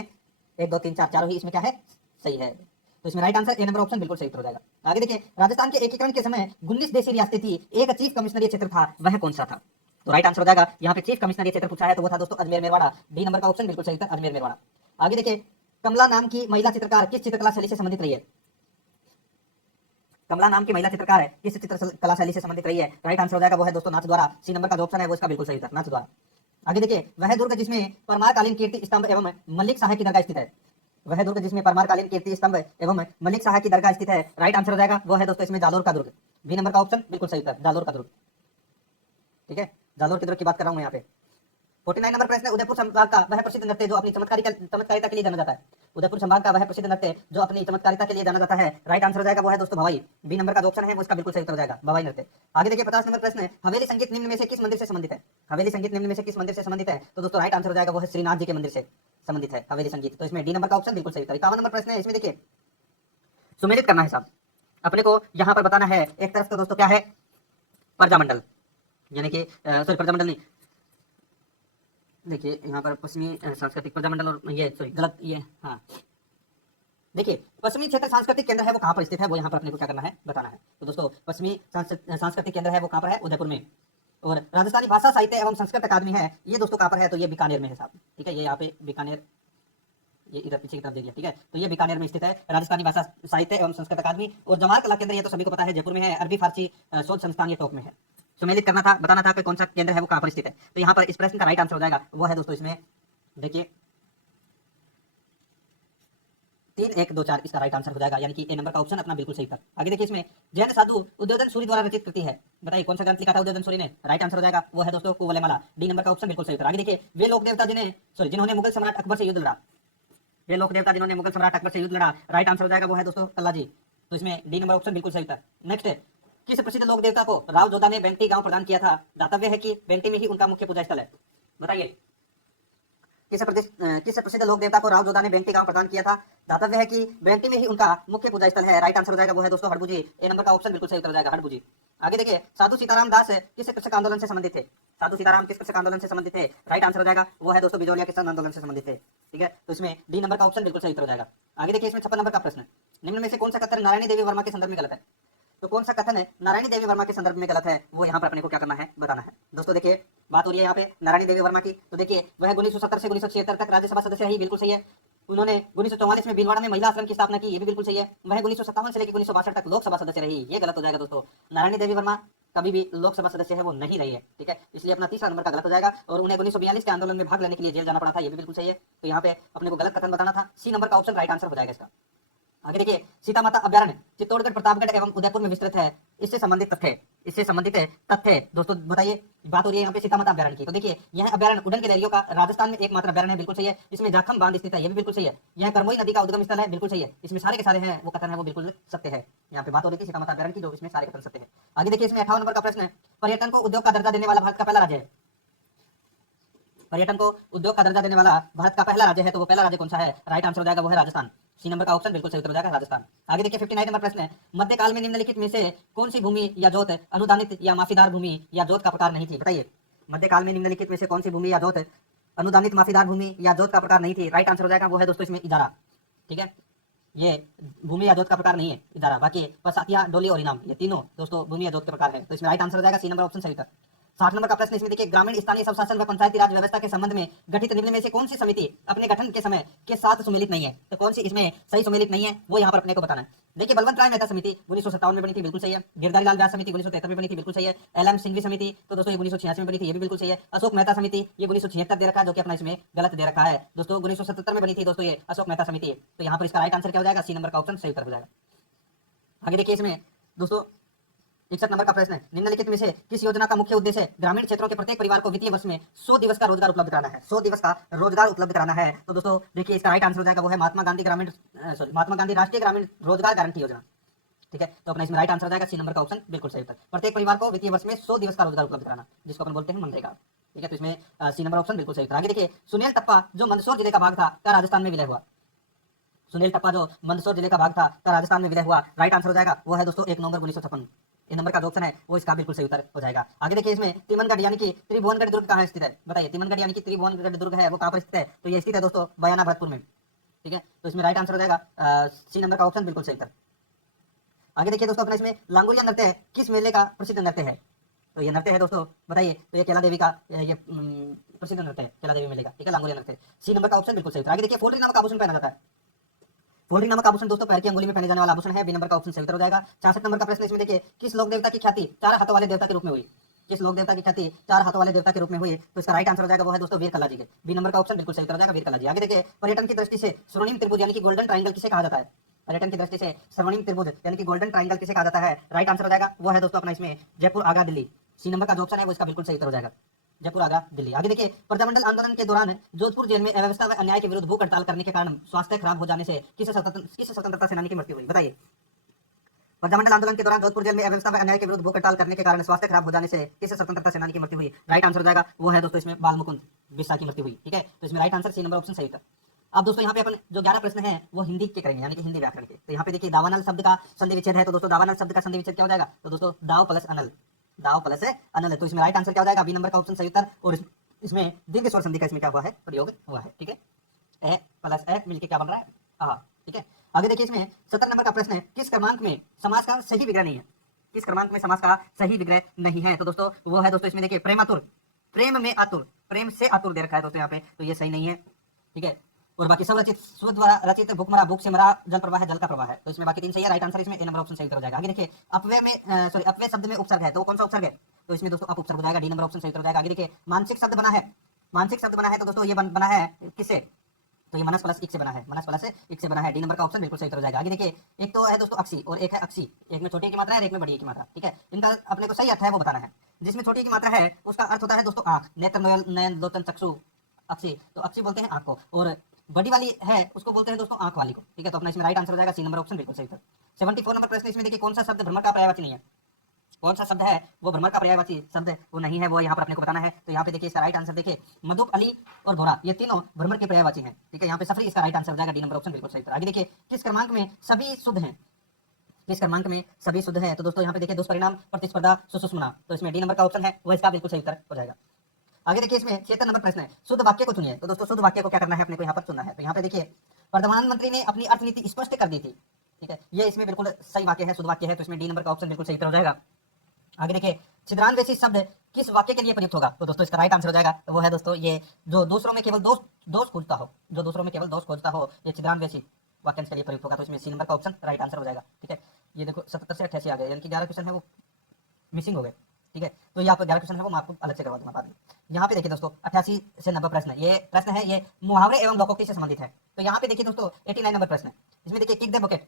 1 2 3 4 चारों ही इसमें क्या है सही है। तो इसमें right answer A number option बिल्कुल सही हो जाएगा। आगे देखिए राजस्थान के एकीकरण के समय 19 देशी रियासतें थी, एक चीफ कमिश्नरी क्षेत्र था, वह कौन सा था? तो राइट आंसर हो जाएगा यहाँ पे चीफ कमिश्नरी क्षेत्र पूछा है तो वो था दोस्तों अजमेर मेवाड़ा। डी नंबर का ऑप्शन बिल्कुल सही था, अजमेर मेवाड़ा। आगे देखिए कमला नाम की महिला चित्रकार किस चित्रकला शैली से संबंधित रही है? कमला नाम की महिला चित्रकार है किस चित्रकला शैली से संबंधित रही है? राइट आंसर हो जाएगा वो है दोस्तों नाथ द्वारा। सी नंबर का जो ऑप्शन है वो इसका बिल्कुल सही था, नाथ द्वारा। आगे देखिए वह दुर्ग जिसमें परमारकालीन कीर्ति स्तंभ एवं मल्लिक शाह की दरगाह स्थित है, वह दुर्ग जिसमें परमारकालीन कीर्ति स्तंभ एवं मल्लिक शाह की दरगाह स्थित है, राइट आंसर हो जाएगा वो है दोस्तों इसमें जालोर का दुर्ग। बी नंबर का ऑप्शन बिल्कुल सही था, जालोर का दुर्ग। ठीक है, जालोर के दुर्ग की बात कर रहा हूं मैं यहाँ पे। 49 नंबर प्रश्न है, उदयपुर संभाग का वह प्रसिद्ध नृत्य जो अपनी चमत्कारिता के लिए जाना जाता है। उदयपुर संभाग का वह प्रसिद्ध नृत्य जो अपनी चमत्कारिता के लिए जाना जाता है, राइट आंसर हो जाएगा वो है दोस्तों भवाई। बी नंबर का जो ऑप्शन है वो इसका बिल्कुल सही उत्तर हो जाएगा, भवाई नृत्य। आगे देखिए 50 नंबर प्रश्न है, हवेली संगीत निम्न में से किस मंदिर से संबंधित है? हवेली संगीत निम्न में से किस मंदिर से संबंधित है? तो दोस्तों राइट आंसर हो जाएगा वो है श्रीनाथ जी के मंदिर से संबंधित है हवेली संगीत। तो इसमें डी नंबर का ऑप्शन बिल्कुल सही। 51 नंबर प्रश्न है, इसमें देखिए सुमेलित करना है साहब, अपने को यहाँ पर बताना है। एक तरफ तो दोस्तों क्या है प्रजामंडल, यानी कि सॉरी प्रजामंडल नहीं, देखिए यहाँ पर पश्चिमी सांस्कृतिक प्रजामंडल और ये सॉरी गलत ये हाँ, देखिए पश्चिमी क्षेत्र सांस्कृतिक केंद्र है वो कहाँ पर स्थित है, वो यहाँ पर अपने को क्या करना है बताना है। तो दोस्तों पश्चिमी सांस्कृतिक केंद्र है वो कहाँ पर है? उदयपुर में। और राजस्थानी भाषा साहित्य एवं संस्कृत अकादमी है ये दोस्तों कहाँ पर है? तो ये बीकानेर में है साहब। ठीक है, ये यहाँ पे बीकानेर, ये इधर पीछे की तरफ देखिए। ठीक है, तो ये बीकानेर में स्थित है राजस्थानी भाषा साहित्य एवं संस्कृत अकादमी। और जवाहर कला केंद्र ये तो सभी को पता है जयपुर में है। अरबी फारसी शोध संस्थान ये टॉप में है। सुमेलित करना था, बताना था कि कौन सा केंद्र है वो कहाँ पर स्थित है। तो यहाँ पर इस प्रश्न का राइट आंसर हो जाएगा वो है दोस्तों इसमें देखिए 3 1 2 4 इसका राइट आंसर हो जाएगा, यानी कि ए नंबर का ऑप्शन अपना बिल्कुल सही था। आगे देखिए इसमें जैन साधु उद्योधन सूरी द्वारा रचित कृति है, बताइए कौन सा ग्रंथ लिखा था उद्योधन सूरी ने? राइट आंसर हो जाएगा वो है दोस्तों कुवलयमाला। डी नंबर का ऑप्शन बिल्कुल सही था। आगे देखिए वे लोक देवता जिन्होंने मुगल सम्राट अकबर से युद्ध लड़ा, वे लोक देवता जिन्होंने मुगल सम्राट अकबर से युद्ध लड़ा, राइट आंसर हो जाएगा वो है दोस्तों कल्ला जी। तो इसमें डी नंबर ऑप्शन बिल्कुल सही था। नेक्स्ट किस प्रसिद्ध लोक देवता को राव जोधा ने बेंटी गांव प्रदान किया था? दातव्य है कि बेंटी में ही उनका मुख्य पूजा स्थल है, बताइए किस प्रसिद्ध लोक देवता को राव जोधा ने बेंटी गांव प्रदान किया था? दातव्य है कि बेंटी में ही उनका मुख्य पूजा स्थल है, राइट आंसर हो जाएगा वो है दोस्तों हड़बू जी। ए नंबर का ऑप्शन बिल्कुल सही हो जाएगा, हड़बू जी। आगे देखिए साधु सीताराम दास किस कृषक आंदोलन से संबंधित थे? साधु सीताराम किस कृषक आंदोलन से संबंधित थे? राइट आंसर हो जाएगा वो है दोस्तों बिजोलिया किसान आंदोलन से संबंधित थे। ठीक है, तो इसमें डी नंबर का ऑप्शन बिल्कुल सही हो जाएगा। आगे देखिए इसमें 56 नंबर का प्रश्न, निम्न में से कौन सा कथन नारायणी देवी वर्मा के संदर्भ में गलत है? तो कौन सा कथन है नारायणी देवी वर्मा के संदर्भ में गलत है, वो यहाँ पर अपने को क्या करना है, बताना है। दोस्तों देखिए, बात हो रही है यहाँ पे नारायणी देवी वर्मा की, तो देखिए वह 1970 से 1976 तक राज्यसभा सदस्य रही, बिल्कुल सही है। उन्होंने 1944 में भीलवाड़ा में महिला आश्रम की स्थापना की, ये भी बिल्कुल सही है। वह 1957 से लेकर 1962 तक लोकसभा सदस्य रही, ये गलत हो जाएगा दोस्तों। नारायणी देवी वर्मा कभी भी लोकसभा सदस्य है वो नहीं रही है, ठीक है, इसलिए अपना तीसरा नंबर का गलत हो जाएगा। और उन्हें 1942 के आंदोलन में भाग लेने के लिए जेल जाना पड़ा था, ये भी बिल्कुल सही है। तो यहाँ पे अपने को गलत कथन बताना था, सी नंबर का ऑप्शन राइट आंसर हो जाएगा इसका। आगे देखिए, सीता माता अभ्यारण्य चित्तौड़गढ़, प्रतापगढ़ एवं उदयपुर में विस्तृत है, इससे संबंधित तथ्य दोस्तों बताइए। बात हो रही है यहाँ पे सीता माता अभ्यारण्य की, तो देखिए यह अभ्यारण्य उड़न गिलहरियों का राजस्थान में एकमात्र अभ्यारण्य है, बिल्कुल सही है। इसमें जाखम बांध स्थित है, ये भी बिल्कुल सही है। यह करमोई नदी का उद्गम स्थल है, बिल्कुल सही है। इसमें सारे के सारे हैं वो कथन है वो बिल्कुल सत्य है। यहाँ पे बात हो रही थी सीता माता अभ्यारण्य की, जो इसमें सारे कथन सत्य है। आगे देखिए, इसमें 58 नंबर का प्रश्न है, पर्यटन को उद्योग का दर्जा देने वाला भारत का पहला राज्य है। पर्यटन को उद्योग का दर्जा देने वाला भारत का पहला राज्य है, तो वो पहला राज्य कौन सा है, राइट आंसर हो जाएगा वो है राजस्थान। सी नंबर का ऑप्शन बिल्कुल सही उत्तर हो जाएगा राजस्थान। आगे देखिए 59 नंबर प्रश्न है, मध्यकाल में निम्नलिखित में से कौन सी भूमि या जोत अनुदानित या माफीदार भूमि या जोत का प्रकार नहीं थी, बताइए। मध्यकाल में निम्नलिखित में से कौन सी भूमि या जोत अनुदानित माफीदार भूमि या जोत का प्रकार नहीं थी, राइट आंसर हो जाएगा वो है दोस्तों इसमें इजारा, ठीक है। ये भूमि या जोत का प्रकार नहीं है इजारा, बाकी बसातिया, डोली और इनाम, ये तीनों दोस्तों भूमि या जोत के प्रकार है, तो इसमें राइट आंसर हो जाएगा सी नंबर ऑप्शन सही उत्तर। 60 नंबर का प्रश्न इसमें देखिए, ग्रामीण स्थानीय स्वशासन व पंचायती राज व्यवस्था के संबंध में गठित निम्न में से कौन सी समिति अपने गठन के समय के साथ सुमेलित नहीं है, तो कौन सी इसमें सही सुमेलित नहीं है वो यहाँ पर अपने को बताना है। देखिए, बलवंत राय मेहता समिति 1957 में बनी थी, बिल्कुल सही है। गिरधारी लाल व्यास समिति 1973 में बनी थी, बिल्कुल सही है। एल.एम. सिंघवी समिति तो दोस्तों 1986 में बनी थी, ये भी बिल्कुल सही है। अशोक मेहता समिति ये 1976 दे रखा है, जो कि अपना इसमें गलत दे रखा है दोस्तों। 1977 में बनी थी दोस्तों ये अशोक मेहता समिति, तो यहाँ पर इसका राइट आंसर क्या हो जाएगा, सी नंबर का ऑप्शन सही उत्तर हो जाएगा। आगे देखिए, इसमें दोस्तों 61 नंबर का प्रश्न है, निम्नलिखित में से किस योजना का मुख्य उद्देश्य ग्रामीण क्षेत्रों के प्रत्येक परिवार को वित्तीय वर्ष में 100 दिवस का रोजगार उपलब्ध कराना है, 100 दिवस का रोजगार उपलब्ध कराना है। तो दोस्तों देखिए, इसका राइट आंसर हो जाएगा वो है महात्मा गांधी राष्ट्रीय ग्रामीण रोजगार गारंटी योजना, ठीक है। तो अपना इसमें राइट आंसर हो जाएगा सी नंबर का ऑप्शन बिल्कुल सही उत्तर। प्रत्येक परिवार को वित्तीय वर्ष में 100 दिवस का रोजगार उपलब्ध कराना, जिसको अपन बोलते हैं मनरेगा, ठीक है। तो इसमें सी नंबर ऑप्शन बिल्कुल सही उत्तर। आगे देखिए, सुनील टप्पा जो मंदसौर जिले का भाग था क्या राजस्थान में विलय हुआ, सुनील टप्पा जो मंदसौर जिले का भाग था क्या राजस्थान में विलय हुआ, राइट आंसर हो जाएगा वो है दोस्तों 1 नवंबर 1956। ये नंबर का जो ऑप्शन है वो इसका बिल्कुल सही उत्तर हो जाएगा। आगे देखिए, इसमें तिमनगढ़ यानी कि त्रिभुवनगढ़ दुर्ग कहाँ स्थित है, बताइए। तिमनगढ़ यानी कि त्रिभुवनगढ़ दुर्ग है वो कहाँ पर स्थित है, तो ये स्थित है दोस्तों बयाना भरतपुर में, ठीक है। तो इसमें राइट आंसर हो जाएगा सी नंबर का ऑप्शन बिल्कुल सही उत्तर। आगे देखिए दोस्तों, अपना इसमें लांगोलिया नृत्य किस मेले का प्रसिद्ध नृत्य है, तो ये नृत्य है दोस्तों बताइए। तो ये केला देवी का ये प्रसिद्ध नृत्य है, केला देवी मेले का, ठीक है, लांगोलिया नृत्य। सी नंबर का ऑप्शन बिल्कुल सही उत्तर। आगे देखिए, फोल्डरिंग नामक आभूषण पहना जाता है, फोल्डिंग नामक आभूषण दोस्तों पैर की अंगुली में पहने जाने वाला आभूषण है, बी नंबर का ऑप्शन सही उत्तर हो जाएगा। 66 नंबर का प्रश्न इसमें देखिए, किस लोक देवता की ख्याति 4 हाथों वाले देवता के रूप में हुई, किस लोक देवता की ख्याति 4 हाथों वाले देवता के रूप में हुई, तो इसका राइट आंसर हो जाएगा वो है दोस्तों वीर कला जी के, बी नंबर का ऑप्शन बिल्कुल सही उत्तर हो जाएगा वीर कला जी। आगे देखिए, पर्यटन की दृष्टि से स्वर्णिम त्रिभुज यानी कि गोल्डन ट्रायंगल किसे कहा जाता है, पर्यटन की दृष्टि से स्वर्णिम त्रिभुज यानी कि गोल्डन ट्रायंगल किसे कहा जाता है, राइट आंसर हो जाएगा वो है दोस्तों अपना इसमें जयपुर, आगरा, दिल्ली। सी नंबर का जो ऑप्शन है वो इसका बिल्कुल सही उत्तर हो जाएगा, जयपुर, आगरा, दिल्ली। आगे देखिए, प्रजामंडल आंदोलन के दौरान जोधपुर जेल में अव्यवस्था व अन्याय के विरुद्ध भूख हड़ताल करने के कारण स्वास्थ्य खराब हो जाने से किस स्वतंत्रता सेनानी की मृत्यु हुई, बताइए। प्रजामंडल आंदोलन के दौरान जोधपुर जेल में अव्यवस्था व अन्याय के विरुद्ध भूख हड़ताल करने के कारण स्वास्थ्य खराब हो जाने से किस स्वतंत्रता सेनानी की मृत्यु हुई, राइट आंसर हो जाएगा वो है दोस्तों इसमें बाल मुकुंद बिस्सा की मृत्यु हुई, ठीक है। तो इसमें right answer C number option सही था। अब दोस्तों यहाँ पे अपन जो 11 प्रश्न हैं वो हिंदी के करेंगे, यानी कि हिंदी व्याकरण के। तो यहाँ पे देखिए, दावानल शब्द का संधि विच्छेद है, तो दोस्तों दावानल शब्द का संधि विच्छेद क्या हो जाएगा, तो दोस्तों दाव प्लस अनल, दाव प्लस अनल है। तो इसमें राइट आंसर क्या हो जाएगा, बी नंबर का ऑप्शन सही उत्तर। और इसमें दीर्घ स्वर संधि का इसमें क्या हुआ है, प्रयोग हुआ है, ठीक है। ए प्लस ए मिलकर क्या बन रहा है, आ, ठीक है। आगे देखिए, इसमें 17 नंबर का प्रश्न है, किस क्रमांक में समास का सही विग्रह नहीं है, किस क्रमांक में समास का सही विग्रह नहीं है, तो दोस्तों वो है दोस्तों इसमें देखिए प्रेमातुर, प्रेम में आतुर, प्रेम से आतुर दे रखा है दोस्तों यहाँ पे, तो ये सही नहीं है, ठीक है। और बाकी सब रचित, स्व द्वारा रचित, भूख मरा, भूख से मरा, जल प्रवाह है, जल का प्रवाह है, तो इसमें बाकी 3 सही है, राइट आंसर इसमें ए नंबर ऑप्शन सही उत्तर हो जाएगा। आगे देखिए, अपव्यय में सॉरी अपव्यय शब्द में उपसर्ग है, तो कौन सा उपसर्ग है, तो इसमें दोस्तों अप उपसर्ग हो जाएगा, डी नंबर ऑप्शन सही उत्तर हो जाएगा। आगे देखिए, मानसिक शब्द बना है, मानसिक शब्द बना है, तो दोस्तों ये बना है किससे, तो ये मनस प्लस इक से बना है, मनस प्लस इक से बना है, डी नंबर का ऑप्शन बिल्कुल सही उत्तर हो जाएगा। आगे देखिए, एक तो है दोस्तों अक्षी और एक है अक्षी, एक में छोटी की मात्रा है और एक में बड़ी की मात्रा, ठीक है। इनका अपने को सही अर्थ है वो बताना है। जिसमें छोटी की मात्रा है उसका अर्थ होता है दोस्तों आंख, नेत्र, नयन, लोचन, चक्षु, अक्षी, तो अक्षी बोलते हैं आंख को, और बड़ी वाली है उसको बोलते हैं दोस्तों आंख वाली को, ठीक है। तो अपना इसमें राइट आंसर हो जाएगा सी नंबर ऑप्शन बिल्कुल सही उत्तर। 74 नंबर प्रश्न इसमें देखिए, कौन सा शब्द भ्रमर का पर्यायवाची नहीं है, कौन सा शब्द है वो भ्रमर का पर्यायवाची शब्द वो नहीं है, वो यहाँ पर अपने को बताना है। तो यहाँ पे देखिए, इसका राइट आंसर देखिए, मधुप, अली और भोरा, ये तीनों भ्रमर के पर्यायवाची हैं, ठीक है। यहाँ पे सफरी इसका राइट आंसर हो जाएगा, डी नंबर ऑप्शन बिल्कुल सही उत्तर। आगे देखिए, किस क्रमांक में सभी शुद्ध हैं, किस क्रमांक में सभी शुद्ध है, तो दोस्तों यहाँ पे देखिए, दुष्परिणाम, प्रतिस्पर्धा, सुषुम्ना, तो इसमें डी नंबर का ऑप्शन है वो इसका बिल्कुल सही उत्तर हो जाएगा। आगे देखिए, इसमें 76 नंबर प्रश्न है, शुद्ध वाक्य को चुनिए, तो दोस्तों शुद्ध वाक्य को क्या करना है अपने को यहाँ पर चुनना है। तो यहाँ पे देखिए, प्रधानमंत्री ने अपनी अर्थनीति स्पष्ट कर दी थी, ठीक है, ये इसमें बिल्कुल सही वाक्य है, शुद्ध वाक्य है, तो इसमें डी नंबर का ऑप्शन बिल्कुल सही उत्तर हो जाएगा। आगे देखिए, छिद्रान्वेषी शब्द किस वाक्य के लिए प्रयुक्त होगा? तो दोस्तों इसका राइट आंसर हो जाएगा वो है दोस्तों ये, जो दूसरों में केवल दोष खोजता हो, जो दूसरों में केवल दोष खोजता हो, ये छिद्रान्वेषी वाक्यांश के लिए प्रयुक्त होगा। तो इसमें सी नंबर का ऑप्शन राइट आंसर हो जाएगा। ठीक है, ये देखो 77 से 88 आ गए, यानी कि 11 क्वेश्चन है वो मिसिंग हो गए। ठीक है, तो यहाँ पर 11 क्वेश्चन है वो मैं आपको अलग से करवा दूंगा बाद में। यहाँ पे देखिए दोस्तों 88 से 90 प्रश्न, ये प्रश्न है ये मुहावरे एवं लोकोक्ति से संबंधित है। तो यहाँ पे देखिए दोस्तों 89 नंबर प्रश्न है, इसमें देखिए kick the bucket,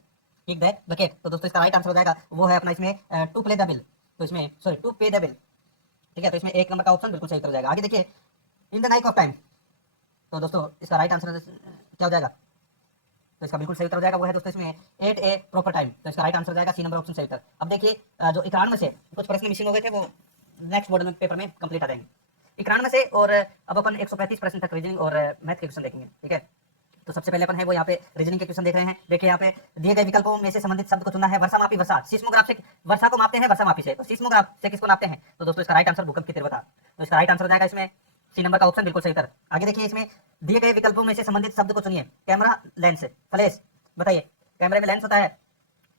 kick the bucket, तो दोस्तों इसका राइट आंसर हो जाएगा वो है अपना इसमें टू प्ले द बिल, तो इसमें सॉरी टू पे द बिल। ठीक है, तो इसमें एक नंबर का ऑप्शन बिल्कुल सही उत्तर हो जाएगा। आगे देखिए, in the Naik of time, तो दोस्तों इसका राइट आंसर क्या हो जाएगा? तो इसका बिल्कुल सही उत्तर हो जाएगा वो है दोस्तों इसमें एट ए प्रॉपर टाइम, तो इसका राइट आंसर हो जाएगा सी नंबर ऑप्शन सही उत्तर। अब देखिए जो 91 से कुछ प्रश्न मिसिंग हो गए थे वो नेक्स्ट मॉडल पेपर में कंप्लीट आ जाएंगे 91 से, और अब अपन 135 प्रश्न तक रीजनिंग और मैथ के क्वेश्चन देखेंगे। ठीक है, तो सबसे पहले अपन है वो यहाँ पे रीजनिंग के क्वेश्चन देख रहे हैं। देखिए यहाँ पे दिए गए विकल्पों में से संबंधित शब्द को चुनना है। वर्षा मापी वर्षा, सिस्मोग्राफ से वर्षा को मापते हैं वर्षा मापी से, तो सिस्मोग्राफ से किसको नापते हैं? तो दोस्तों इसका राइट आंसर भूकंप की तीव्रता, तो इसका राइट आंसर हो जाएगा इसमें सी नंबर का ऑप्शन बिल्कुल सही उत्तर। आगे देखिए, इसमें दिए गए विकल्पों में से संबंधित शब्द को चुनिए। कैमरा, लेंस, फ्लैश, बताइए कैमरे में लेंस होता है,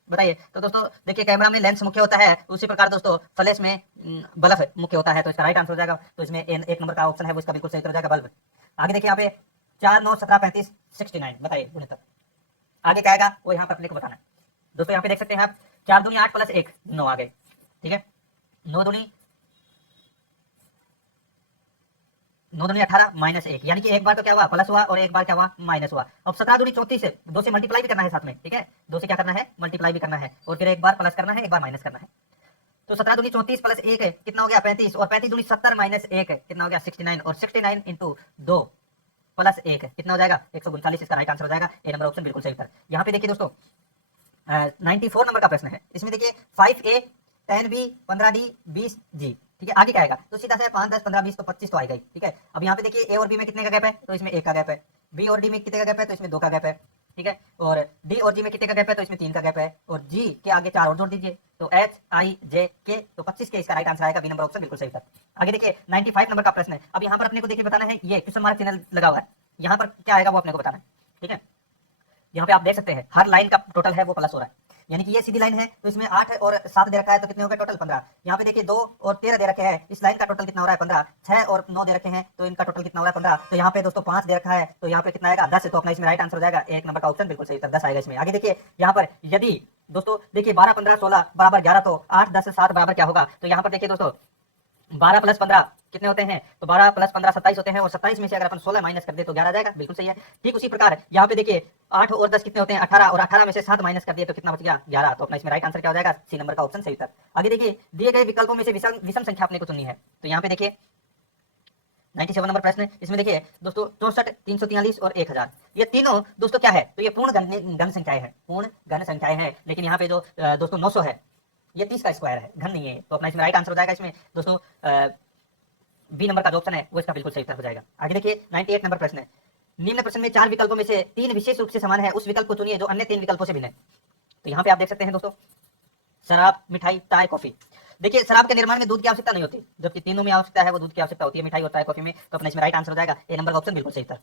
बताइए। तो दोस्तों देखिए कैमरा में लेंस मुख्य होता है, उसी प्रकार दोस्तों फ्लैश में बल्ब मुख्य होता है, तो इसका राइट आंसर हो जाएगा तो इसमें एक नंबर का ऑप्शन है वो इसका बिल्कुल सही उत्तर हो जाएगा, बल्ब। आगे देखिए यहाँ पे 4 9 17 35 69, बताइए गुणित आगे क्या आएगा वो यहाँ पर अपने को बताना है। दोस्तों यहाँ पे देख सकते हैं आप 4 दूनी 8 प्लस 1 9 आ गए। ठीक है, 9 दूनी 18 माइनस 1, यानी कि एक बार तो क्या हुआ प्लस हुआ और एक बार क्या हुआ माइनस हुआ। अब 17 दूनी 34 से 2 से मल्टीप्लाई भी करना है साथ में। ठीक है, 2 से क्या करना है मल्टीप्लाई भी करना है, और फिर एक बार प्लस करना है एक बार माइनस करना है। तो 17 दूनी 34 प्लस 1 है कितना हो गया 35, और 35 दूनी 70 माइनस 1 है कितना हो गया 69, और 69 इंटू 2 प्लस 1 कितना हो जाएगा 139, इसका राइट आंसर हो जाएगा ए नंबर ऑप्शन बिल्कुल सही उत्तर। यहाँ पे देखिए दोस्तों 94 नंबर का प्रश्न है, इसमें देखिए 5A 10B 15D 20G। ठीक है, आगे क्या आएगा? तो सीधा से 5 10 15 20 तो 25 तो आएगा ही। ठीक है, अब यहाँ पे देखिए ए और बी में कितने का गैप है? तो इसमें 1 का गैप है। बी और डी में कितने का गैप है? तो इसमें 2 का गैप है। ठीक है, और डी और जी में कितने का गैप है? तो इसमें 3 का गैप है, और जी के आगे 4 और जोड़ दीजिए, तो एच आई जे के, तो 25 के इसका राइट आंसर आएगा, बी नंबर ऑप्शन बिल्कुल सही था। आगे देखिए 95 नंबर का प्रश्न है। अब यहाँ पर अपने को देखिए बताना है, ये क्वेश्चन मार्क चिन्ह लगा हुआ है, यहाँ पर क्या आएगा वो अपने को बताना है। ठीक है, यहाँ पे आप देख सकते हैं हर लाइन का टोटल है वो प्लस हो रहा है, यानी कि ये सीधी लाइन है तो इसमें 8 और 7 दे रखा है, तो कितने हो गए टोटल 15। यहाँ पे देखिए 2 और 13 दे रखे हैं, इस लाइन का टोटल कितना हो रहा है 15। 6 और 9 दे रखे हैं, तो इनका टोटल कितना हो रहा है 15। तो यहाँ पे दोस्तों 5 दे रखा है, तो यहाँ पे कितना आएगा 10, तो अपना इसमें राइट आंसर हो जाएगा एक नंबर का ऑप्शन बिल्कुल सही, 10 आएगा इसमें। आगे देखिए यहाँ पर यदि दोस्तों देखिए 12 15 16 बराबर 11, तो 8 10 7 बराबर क्या होगा? तो यहाँ पर देखिए दोस्तों 12 प्लस 15 कितने होते हैं? तो 12 प्लस 15 27 होते हैं, और 27 में से अगर अपन 16 माइनस कर दे तो 11 आ जाएगा, बिल्कुल सही है। ठीक उसी प्रकार यहाँ पे देखिए 8 और 10 कितने होते हैं? 18, और 18 में से 7 माइनस कर दिए तो कितना बच गया? 11, तो अपना इसमें राइट आंसर क्या हो जाएगा? सी नंबर का ऑप्शन सही उत्तर। आगे देखिए दिए गए विकल्पों में से विषम संख्या अपने को चुननी है, तो यहाँ पे देखिए 97 नंबर प्रश्न है, इसमें देखिए दोस्तों 64 343 और 1000, ये तीनों दोस्तों क्या है? तो ये पूर्ण घन संख्याएं हैं, पूर्ण घन संख्याएं हैं, लेकिन यहाँ पे जो दोस्तों 900 है ये 30 का स्क्वायर है, घन नहीं है, तो अपना इसमें राइट आंसर हो जाएगा इसमें दोस्तों बी नंबर का जो ऑप्शन है वो इसका बिल्कुल सही उत्तर हो जाएगा। आगे देखिए 98 नंबर प्रश्न है, निम्न प्रश्न में 4 विकल्पों में से 3 विशेष रूप से समान है, उस विकल्प को चुनिए जो अन्य 3 विकल्पों से भिन्न है। तो यहाँ पे आप देख सकते हैं दोस्तों शराब, मिठाई, चाय, कॉफी। देखिए शराब के निर्माण में दूध की आवश्यकता नहीं होती, जबकि तीनों में आवश्यकता है वो दूध की आवश्यकता होती है, मिठाई और चाय कॉफी में, तो अपना इसमें राइट आंसर हो जाएगा ए नंबर का ऑप्शन बिल्कुल सही उत्तर।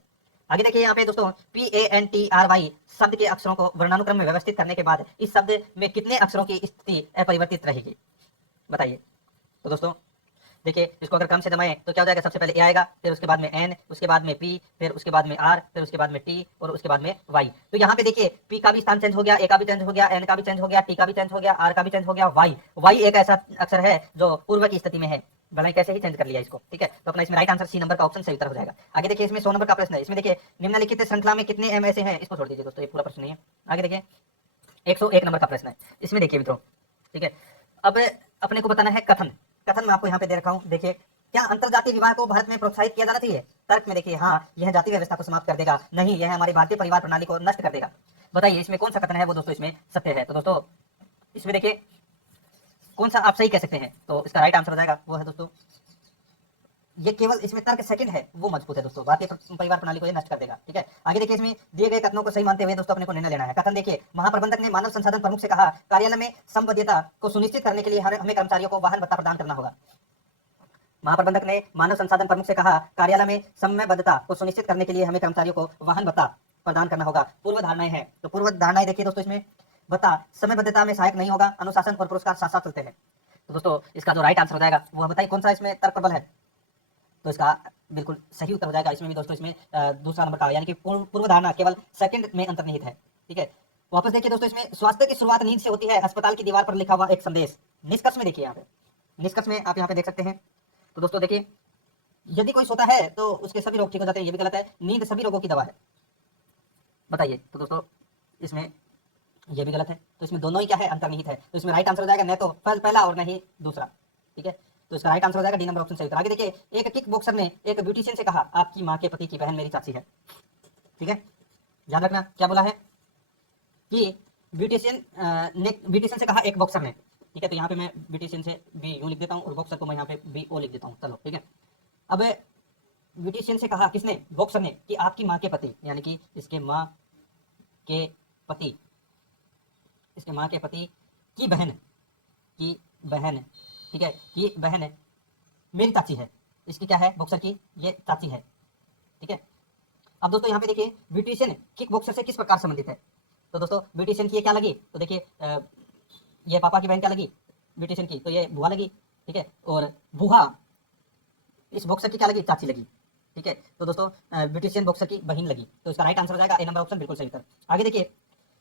आगे देखिए यहाँ पे दोस्तों PANTRY शब्द के अक्षरों को वर्णानुक्रम में व्यवस्थित करने के बाद इस शब्द में कितने अक्षरों की स्थिति अपरिवर्तित रहेगी, बताइए। तो दोस्तों देखिए इसको अगर क्रम से दबाएं तो क्या हो जाएगा? सबसे पहले ए आएगा, फिर उसके बाद में एन, उसके बाद में पी, फिर उसके बाद में आर, फिर उसके बाद में टी, और उसके बाद में वाई। तो यहाँ पे देखिए पी का भी स्थान चेंज हो गया, ए का भी चेंज हो गया, एन का भी चेंज हो गया, टी का भी चेंज हो गया, आर का भी चेंज हो गया, वाई एक ऐसा अक्षर है जो पूर्व की स्थिति में है, भले कैसे ही चेंज कर लिया इसको। ठीक है, तो अपना इसमें राइट आंसर सी नंबर का ऑप्शन सही उत्तर हो जाएगा। आगे देखिए इसमें 100 नंबर का प्रश्न है, इसमें देखिए निम्नलिखित श्रृंखला में कितने एम ऐसे हैं, इसको छोड़ दीजिए दोस्तों, ये पूरा प्रश्न नहीं है। आगे देखिए 101 नंबर का प्रश्न है, इसमें देखिए मित्रों, ठीक है, अब अपने को बताना है कथन मैं आपको यहाँ पे दे रखा हूँ। देखिए क्या अंतरजातीय विवाह को भारत में प्रोत्साहित किया जाना चाहिए? तर्क में देखिए हाँ, यह जाति व्यवस्था को समाप्त कर देगा, नहीं यह हमारी भारतीय परिवार प्रणाली को नष्ट कर देगा। बताइए इसमें कौन सा कथन है वो दोस्तों इसमें सत्य है? तो दोस्तों इसमें देखिए कौन सा आप सही कह सकते हैं, तो इसका राइट आंसर हो जाएगा वो है दोस्तों ये केवल इसमें तर्क सेकंड है वो मजबूत है दोस्तों, भारतीय परिवार प्रणाली को ये नष्ट कर देगा। ठीक है, आगे देखिए इसमें दिए गए कथनों को सही मानते हुए दोस्तों अपने को निर्णय लेना है। कथन देखिए, महाप्रबंधक ने मानव संसाधन प्रमुख से कहा कार्यालय में संबद्धता को सुनिश्चित करने के लिए हमें कर्मचारियों को वाहन भत्ता प्रदान करना होगा। महाप्रबंधक ने मानव संसाधन प्रमुख से कहा कार्यालय में समयबद्धता को सुनिश्चित करने के लिए हमें कर्मचारियों को वाहन भत्ता प्रदान करना होगा। पूर्व धारणाएं हैं, तो पूर्व धारणाएं देखिए दोस्तों इसमें बता समयबद्धता में सहायक नहीं होगा, अनुशासन और पुरस्कार साथ साथ चलते हैं। तो दोस्तों इसका जो राइट आंसर हो जाएगा वो बताइए कौन सा इसमें तर्क प्रबल है। तो इसका बिल्कुल सही उत्तर हो जाएगा इसमें भी दोस्तों, इसमें दूसरा नंबर का यानी कि पूर्व धारणा केवल सेकंड में अंतर्निहित है। ठीक है, वापस देखिए दोस्तों, इसमें स्वास्थ्य की शुरुआत नींद से होती है, अस्पताल की दीवार पर लिखा हुआ एक संदेश। निष्कर्ष में देखिए, यहाँ पे निष्कर्ष में आप यहाँ पे देख सकते हैं। तो दोस्तों देखिए, यदि कोई सोता है तो उसके सभी रोग ठीक हो जाते हैं, ये भी गलत है। नींद सभी रोगों की दवा है, बताइए। तो दोस्तों इसमें ये भी गलत है। तो इसमें दोनों ही क्या है, अंतर्निहित है। तो इसमें राइट आंसर हो जाएगा न तो पहला और न ही दूसरा। ठीक है, तो इसका राइट आंसर हो जाएगा डी नंबर ऑप्शन सही उत्तर। आगे देखिए, एक किक बॉक्सर ने एक ब्यूटिशियन से कहा आपकी माँ के पति की बहन मेरी चाची है। ठीक है, याद रखना क्या बोला है कि ब्यूटिशियन से कहा एक बॉक्सर ने। ठीक है, तो यहाँ पे मैं ब्यूटिशियन से बी यूं लिख देता हूँ और बॉक्सर को मैं यहाँ पे बी ओ लिख देता हूँ। चलो ठीक है, अब ब्यूटिशियन से कहा किसने, बॉक्सर ने, कि आपकी माँ के पति यानी कि इसके माँ के पति, इसके माँ के पति की बहन, ठीक है, की बहन मेरी चाची है। इसकी क्या है, बॉक्सर की ये चाची है। ठीक है, अब दोस्तों यहाँ पे देखिए, ब्यूटिशियन किक बॉक्सर से किस प्रकार संबंधित है। तो दोस्तों ब्यूटिशियन की ये क्या लगी, तो देखिए ये पापा की बहन क्या लगी ब्यूटिशियन की, तो ये बुआ लगी। ठीक है, और बुआ इस बॉक्सर की क्या लगी, चाची लगी। ठीक है, तो दोस्तों ब्यूटिशियन बॉक्सर की बहन लगी। तो इसका राइट आंसर हो जाएगा ए नंबर ऑप्शन, बिल्कुल सही उत्तर। आगे देखिए,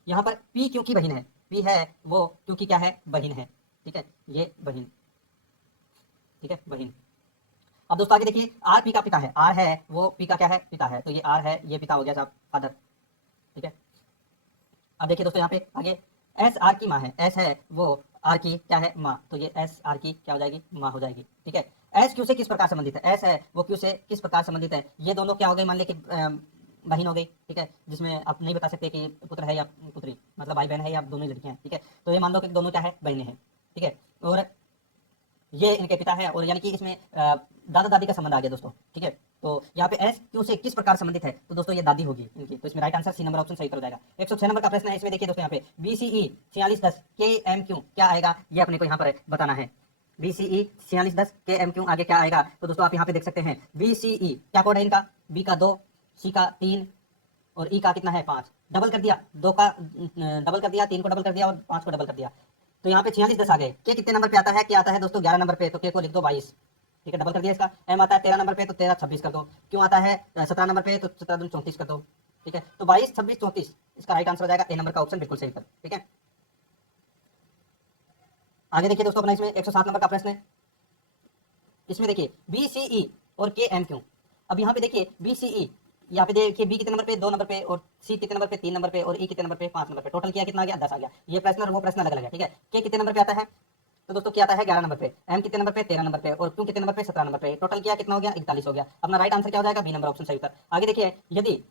यहाँ पर पी क्योंकि बहन है, पी है वो क्योंकि क्या है, बहन है। ठीक है, ये बहन, ठीक है बहन। अब दोस्तों आगे देखिए, आर पी का पिता है, आर है वो पी का क्या है, पिता है। तो ये आर है, ये पिता हो गया साहब, फादर। ठीक है, अब देखिए दोस्तों यहाँ पे आगे, एस आर की माँ है, एस है वो आर की क्या है, माँ। तो ये एस आर की क्या हो जाएगी, माँ हो जाएगी। ठीक है, एस क्यू से किस प्रकार संबंधित है, एस है वो क्यू से किस प्रकार संबंधित है। ये दोनों क्या हो गई, मान ली कि बहन हो गई। ठीक है, जिसमें आप नहीं बता सकते कि पुत्र है या पुत्री, मतलब भाई बहन है या दोनों ही लड़कियां हैं। ठीक है, तो ये मान लो कि दोनों क्या है, बहनें हैं। ठीक है, और ये इनके पिता है, और यानी कि इसमें दादा दादी का संबंध आ गया दोस्तों। ठीक है, तो यहाँ पे एस क्यू से किस प्रकार संबंधित है, तो दोस्तों ये दादी होगी इनकी। तो इसमें right answer C number option सही हो जाएगा। 106 नंबर का प्रश्न है, इसमें देखिए दोस्तों, यहाँ पे बीसीई 4610 के एम क्यू क्या आएगा, ये अपने को यहाँ पर बताना है। बीसीई 4610 के एम क्यू आगे क्या आएगा, तो दोस्तों आप यहाँ पे देख सकते हैं, बीसीई क्या कोड है इनका, बी का 2, सी का 3 और ई का कितना है 5। डबल कर दिया, 2 का डबल कर दिया, 3 को डबल कर दिया और 5 को डबल कर दिया। तो यहाँ पे 4610 आ गए। के कितने नंबर पे आता है, क्या आता है दोस्तों 11 नंबर पे, तो के को लिख दो 22। ठीक है, डबल कर दिया इसका। एम आता है 13 नंबर पे, तो 13 26 कर दो। क्यों आता है 17 नंबर पे, तो 17 दूनी 34 कर दो। ठीक है, तो 22 26 34 इसका राइट आंसर हो जाएगा ए नंबर का ऑप्शन, बिल्कुल सही कर। ठीक है, आगे देखिए दोस्तों अपना इसमें 107 नंबर का प्रश्न है। इसमें देखिए बीसीई और के एम क्यू। अब यहाँ पे देखिए बीसीई, यहाँ पे देखिए बी कितने नंबर पे, 2 नंबर पे, और सी कितने नंबर पे, 3 नंबर पे, और ई कितने नंबर पे, 5 नंबर पे। टोटल किया कितना आ गया, 10 आ गया। ये प्रश्न और वो प्रश्न अलग अलग है। ठीक है, के कितने नंबर पे आता है, तो दोस्तों क्या आता है 11 नंबर पे, एम कितने नंबर पे 13 नंबर पे, और क्यू कितने नंबर पे 17 नंबर पे। टोटल किया कितना हो गया, 41 हो गया। अपना राइट आंसर क्या हो जाएगा, बी नंबर ऑप्शन सही उत्तर। आगे देखिए, यदि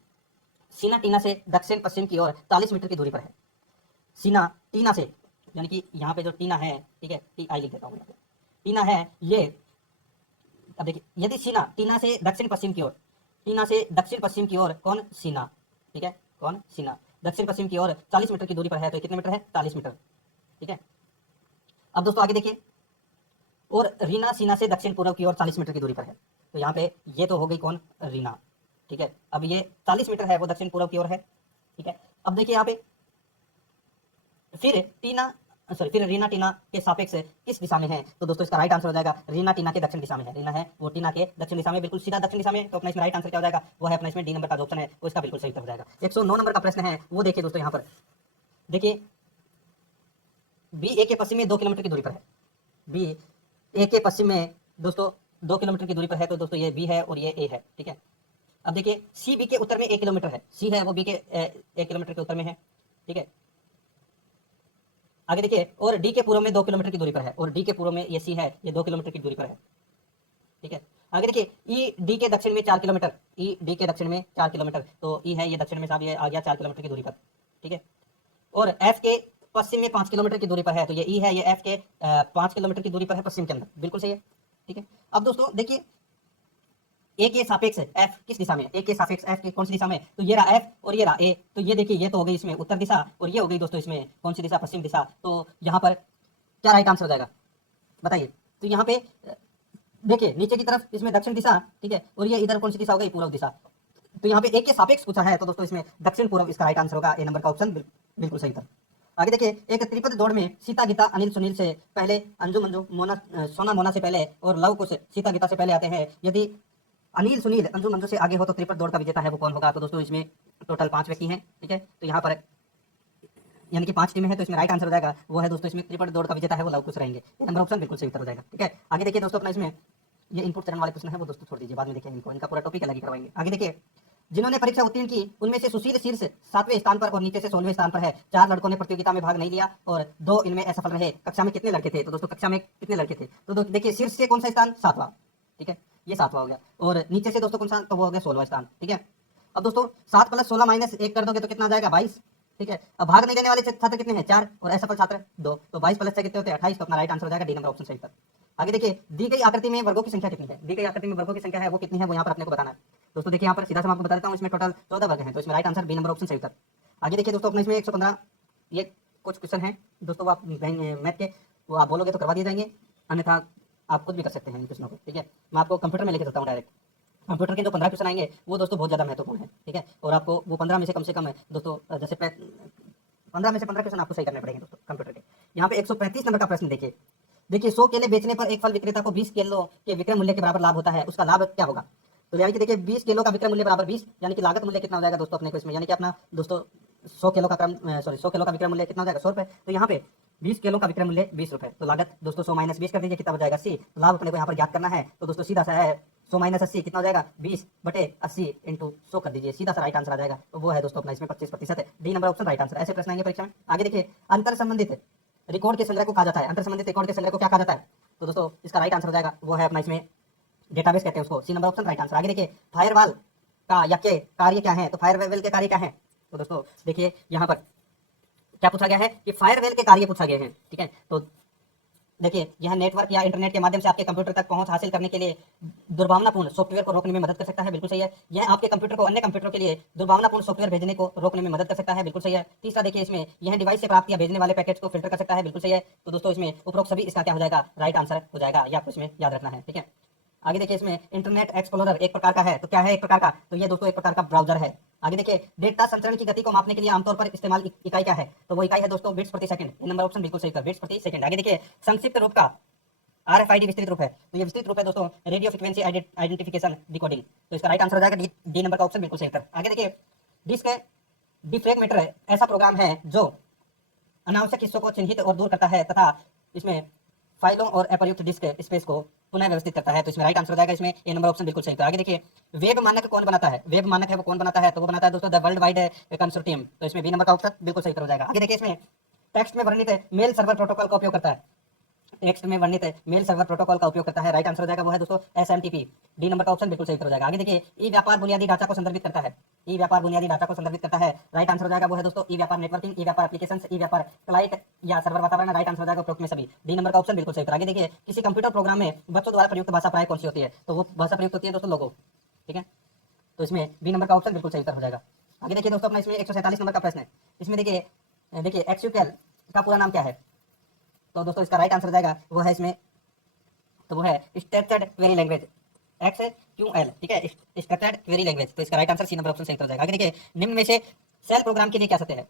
सीना टीना से दक्षिण पश्चिम की ओर 40 मीटर की दूरी पर है, सीना टीना से, यानी कि यहाँ पे जो टीना है, ठीक है, टी आई लिख देता हूँ यहाँ पे, टीना है ये। अब देखिए, यदि सीना टीना से दक्षिण पश्चिम की ओर, टीना से दक्षिण पश्चिम की ओर कौन, सीना, ठीक है, कौन, सीना दक्षिण पश्चिम की ओर 40 मीटर की दूरी पर है, तो कितने मीटर है, 40 मीटर। ठीक है, अब दोस्तों आगे देखिए, और रीना सीना से दक्षिण पूर्व की ओर 40 मीटर की दूरी पर है। तो यहाँ पे ये तो हो गई कौन, रीना। ठीक है, अब ये 40 मीटर है वो दक्षिण पूर्व की ओर है। ठीक है, अब देखिए यहाँ पे फिर रीना टीना के सापेक्ष किस दिशा में है, तो दोस्तों इसका राइट आंसर हो जाएगा रीना टीना के दक्षिण दिशा में है। रीना है वो टीना के दक्षिण दिशा में, बिल्कुल सीधा दक्षिण दिशा में। तो अपना इसमें राइट आंसर क्या हो जाएगा, वो है अपना इसमें डी नंबर का जो ऑप्शन है वो इसका बिल्कुल सही उत्तर हो जाएगा। 109 नंबर का प्रश्न है, वो देखिए दोस्तों, यहाँ पर देखिए, बी ए के पश्चिम में 2 किलोमीटर की दूरी पर है, बी ए के पश्चिम में दोस्तों 2 किलोमीटर की दूरी पर है। तो दोस्तों ये बी है और ये ए है। ठीक है, अब देखिए सी बी के उत्तर में 1 किलोमीटर है, सी है वो बी के 1 किलोमीटर के उत्तर में है। ठीक है, आगे देखिए, और डी के पूर्व में 2 किलोमीटर की दूरी पर है, और डी के पूर्व में ये सी है, ये 2 किलोमीटर की दूरी पर है। ठीक है, आगे देखिए, ई डी के दक्षिण में 4 किलोमीटर, ई डी के दक्षिण में 4 किलोमीटर, तो ई है ये दक्षिण में साहब, ये आ गया 4 किलोमीटर की दूरी पर। ठीक है, और एफ के पश्चिम में 5 किलोमीटर की दूरी पर है, तो ये ई है, ये एफ के 5 किलोमीटर की दूरी पर है पश्चिम के अंदर, बिल्कुल सही है। ठीक है, अब दोस्तों देखिए, ए के सापेक्ष एफ किस दिशा में, ए के सापेक्ष एफ की कौन सी दिशा में, तो ये रहा एफ और ये रहा ए। तो ये देखिए, ये तो हो गई इसमें उत्तर दिशा, और ये हो गई दोस्तों इसमें कौन सी दिशा, पश्चिम दिशा। तो यहाँ पर क्या राइट आंसर हो जाएगा, बताइए। तो यहाँ पे देखिए नीचे की तरफ इसमें दक्षिण दिशा, ठीक है, और ये इधर कौन सी दिशा हो गई, पूर्व दिशा। तो यहाँ पे ए के सापेक्ष पूछा है, तो दोस्तों इसमें दक्षिण पूर्व इसका राइट आंसर होगा, ए नंबर का ऑप्शन बिल्कुल सही था। आगे देखिए, एक त्रिपद दौड़ में सीता गीता अनिल सुनील से पहले, अंजू मंजू मोना सोना मोना से पहले और लव कुश सीता गीता से पहले आते हैं। यदि अनिल सुनील अंजू मंजू से आगे हो तो त्रिपद दौड़ का विजेता है वो कौन होगा? तो दोस्तों इसमें टोटल 5 व्यक्ति हैं, ठीक है। तो यहाँ पर यानी कि 5 टीमें हैं, तो इसमें राइट आंसर हो जाएगा वो है दोस्तों, इसमें त्रिपद दौड़ का विजेता है वो लव कुश रहेंगे। ये नंबर ऑप्शन बिल्कुल सही उत्तर हो जाएगा, ठीक है। आगे देखिए दोस्तों, अपना इसमें ये इनपुट चरण वाले प्रश्न है वो दोस्तों छोड़ दीजिए, बाद में देखेंगे इनको, इनका पूरा टॉपिक अलग ही करवाएंगे। आगे देखिए, जिन्होंने परीक्षा उत्तीर्ण की उनमें से सुशील शीर्ष 7वें स्थान पर और नीचे से 16वें स्थान पर है। 4 लड़कों ने प्रतियोगिता में भाग नहीं लिया और 2 इनमें असफल रहे। कक्षा में कितने लड़के थे? तो दोस्तों कक्षा में कितने लड़के थे? तो देखिए, शीर्ष से कौन सा स्थान? 7वां, ठीक है, ये 7वां हो गया। और नीचे से दोस्तों कौन सा? तो वो हो गया 16वां स्थान, ठीक है। अब दोस्तों 7 + 16 - 1 कर दोगे तो कितना आ जाएगा? 22, ठीक है। अब भाग नहीं देने वाले छात्र कितने हैं? 4 और असफल छात्र 2, तो 22 + 6 कितने होते हैं? 28। तो अपना राइट आंसर हो जाएगा डी नंबर ऑप्शन सही उत्तर। आगे देखिए, दी गई आकृति में वर्गों की संख्या कितनी है? दी गई आकृति में वर्गों की संख्या है वो कितनी है, वो यहाँ पर अपने को बताना है। दोस्तों देखिए, यहाँ पर सीधा से मैं आपको बता देता हूँ, इसमें टोटल 14 वर्ग हैं, तो इसमें right answer B number option सही उत्तर। आगे देखिए दोस्तों, अपने इसमें 115 ये कुछ क्वेश्चन हैं दोस्तों, वो आप मैथ के वो आप बोलोगे तो करवा दिए जाएंगे, अन्यथा आप खुद भी कर सकते हैं इन क्वेश्चनों को, ठीक है। मैं आपको कंप्यूटर में लेके चलता हूँ डायरेक्ट। कंप्यूटर के जो 15 क्वेश्चन आएंगे वो दोस्तों बहुत ज़्यादा महत्वपूर्ण है, ठीक है। और आपको वो 15 में से कम है दोस्तों, जैसे 15 में से 15 क्वेश्चन आपको सही करने पड़ेंगे दोस्तों कंप्यूटर के। यहाँ पे 135 नंबर का प्रश्न देखिए। देखिए, 100 केले बेचने पर एक फल विक्रेता को 20 किलो के विक्रय मूल्य के बराबर लाभ होता है, उसका लाभ क्या होगा? तो यानी कि देखिए, 20 किलो का विक्रय मूल्य बराबर 20, यानी कि लागत मूल्य कितना हो जाएगा दोस्तों अपने को इसमें, यानी कि अपना दोस्तों 100 किलो का 100 किलो का विक्रय मूल्य कितना हो जाएगा? 100 रुपये। तो यहाँ पे 20 किलो का विक्रय मूल्य 20 रुपये, तो लागत दोस्तों 100 - 20 कर दीजिए, कितना हो जाएगा? 80। तो लाभ अपने को यहाँ पर ज्ञात करना है, तो दोस्तों सीधा सा है 100 - 80 कितना हो जाएगा? 20/80 × 100 कर दीजिए, सीधा सा राइट आंसर आ जाएगा। तो वो है दोस्तों अपना इसमें 25% है, D number option right answer. ऐसे प्रश्न आएंगे परीक्षा में। आगे देखिए, अंतर संबंधित रिकॉर्ड के संग्रह को कहा जाता है, अंतर संबंधित रिकॉर्ड के संग्रह को क्या कहा जाता है? तो दोस्तों इसका राइट आंसर हो जाएगा वो है अपना इसमें डेटाबेस कहते हैं उसको, C number option right answer. आगे देखिए, फायरवॉल का या के कार्य क्या है? तो फायरवॉल के कार्य क्या है? तो दोस्तों देखिए, यहाँ पर क्या पूछा गया है कि फायरवॉल के कार्य पूछा गया है, ठीक है। तो देखिए, यह नेटवर्क या इंटरनेट के माध्यम से आपके कंप्यूटर तक पहुंच हासिल करने के लिए दुर्भावनापूर्ण सॉफ्टवेयर को रोकने में मदद कर सकता है, बिल्कुल सही है। यह आपके कंप्यूटर को अन्य कंप्यूटर के लिए दुर्भावनापूर्ण सॉफ्टवेयर भेजने को रोकने में मदद कर सकता है, बिल्कुल सही है। तीसरा देखिए, इसमें यह डिवाइस से प्राप्त या भेजने वाले पैकेट्स को फिल्टर कर सकता है, बिल्कुल सही है। तो दोस्तों इसमें उपरोक्त सभी इसका क्या हो जाएगा? राइट आंसर हो जाएगा, ये आपको इसमें याद रखना है, ठीक है। आगे देखिए, इसमें इंटरनेट एक्सप्लोरर एक प्रकार का है, तो क्या है एक प्रकार का? तो ये दोस्तों एक प्रकार का ब्राउजर है। आगे देखिए, डेटा संचरण की गति को मापने के लिए आमतौर पर इस्तेमाल इकाई क्या है? तो वो इकाई है दोस्तों बिट्स प्रति सेकंड, ये नंबर ऑप्शन बिल्कुल सही है, बिट्स प्रति सेकंड। आगे देखिए, संक्षिप्त रूप का RFID विस्तृत रूप है, तो ये विस्तृत रूप है दोस्तों रेडियो फ्रीक्वेंसी आइडेंटिफिकेशन डिकोडिंग, तो इसका राइट आंसर हो जाएगा डी नंबर का ऑप्शन बिल्कुल सही है। आगे देखिए, डिस्क डिफ्रैगमेंटर ऐसा प्रोग्राम है जो अनावश्यक हिस्सों को चिन्हित और दूर करता है तथा इसमें फाइलों और अप्रयुक्त डिस्क स्पेस को पुनः व्यवस्थित करता है, तो इसमें राइट आंसर हो जाएगा इसमें ए नंबर ऑप्शन बिल्कुल सही है। आगे देखिए, वेब मानक कौन बनाता है? वेब मानक है वो कौन बनाता है? तो वो बनाता है दोस्तों द वर्ल्ड वाइड कंसोर्टियम, तो इसमें बी नंबर का ऑप्शन बिल्कुल सही हो जाएगा। आगे देखिए, इसमें टेक्स्ट में वर्णित मेल सर्वर प्रोटोकॉल का उपयोग करता है, टेक्स्ट में वर्णित मेल सर्वर प्रोटोकॉल का उपयोग करता है, राइट आंसर हो जाएगा वो है दोस्तों SMTP, डी नंबर का ऑप्शन बिल्कुल सही हो जाएगा। आगे देखिए, ई व्यापार बुनियादी ढांचा को संदर्भित करता है, ई व्यापार बुनियादी ढांचा को संदर्भित करता है, राइट आंसर हो जाएगा वो है दोस्तों ई व्यापार नेटवर्किंग, ई व्यापार एप्लीकेशंस, ई व्यापार क्लाइंट या सर्वर वातावरण, राइट आंसर हो जाएगा उपरोक्त में सभी, डी नंबर का ऑप्शन बिल्कुल सही। आगे देखिए, किसी कंप्यूटर प्रोग्राम में बच्चों द्वारा प्रयुक्त भाषा प्राय कौन सी होती है? तो वो भाषा प्रयुक्त होती है दोस्तों लोगो, ठीक है। तो इसमें बी नंबर का ऑप्शन बिल्कुल सही उत्तर हो जाएगा। आगे देखिए दोस्तों, अपना इसमें 147 नंबर का प्रश्न है, इसमें देखिए SQL का पूरा नाम क्या है? तो दोस्तों इसका राइट आंसर हो जाएगा वो है इसमें, तो वो है स्ट्रक्चर्ड क्वेरी लैंग्वेज, XQL, ठीक है, स्ट्रक्चर्ड क्वेरी लैंग्वेज, तो इसका right answer C number option सही हो जाएगा। आगे देखिए, निम्न में से सेल प्रोग्राम के लिए क्या सत्य है?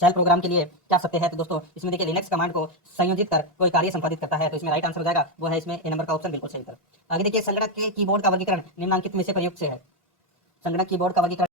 सेल प्रोग्राम के लिए क्या सत्य है? तो दोस्तों इसमें देखिए, लिनक्स कमांड को संयोजित कर कोई कार्य संपादित करता है, तो इसमें राइट आंसर हो जाएगा वो है इसमें ए नंबर का ऑप्शन बिल्कुल सही है। आगे देखिए, संगणक के कीबोर्ड का वर्गीकरण निम्नांकित में से प्रयुक्त से है, संगणक कीबोर्ड का वर्गीकरण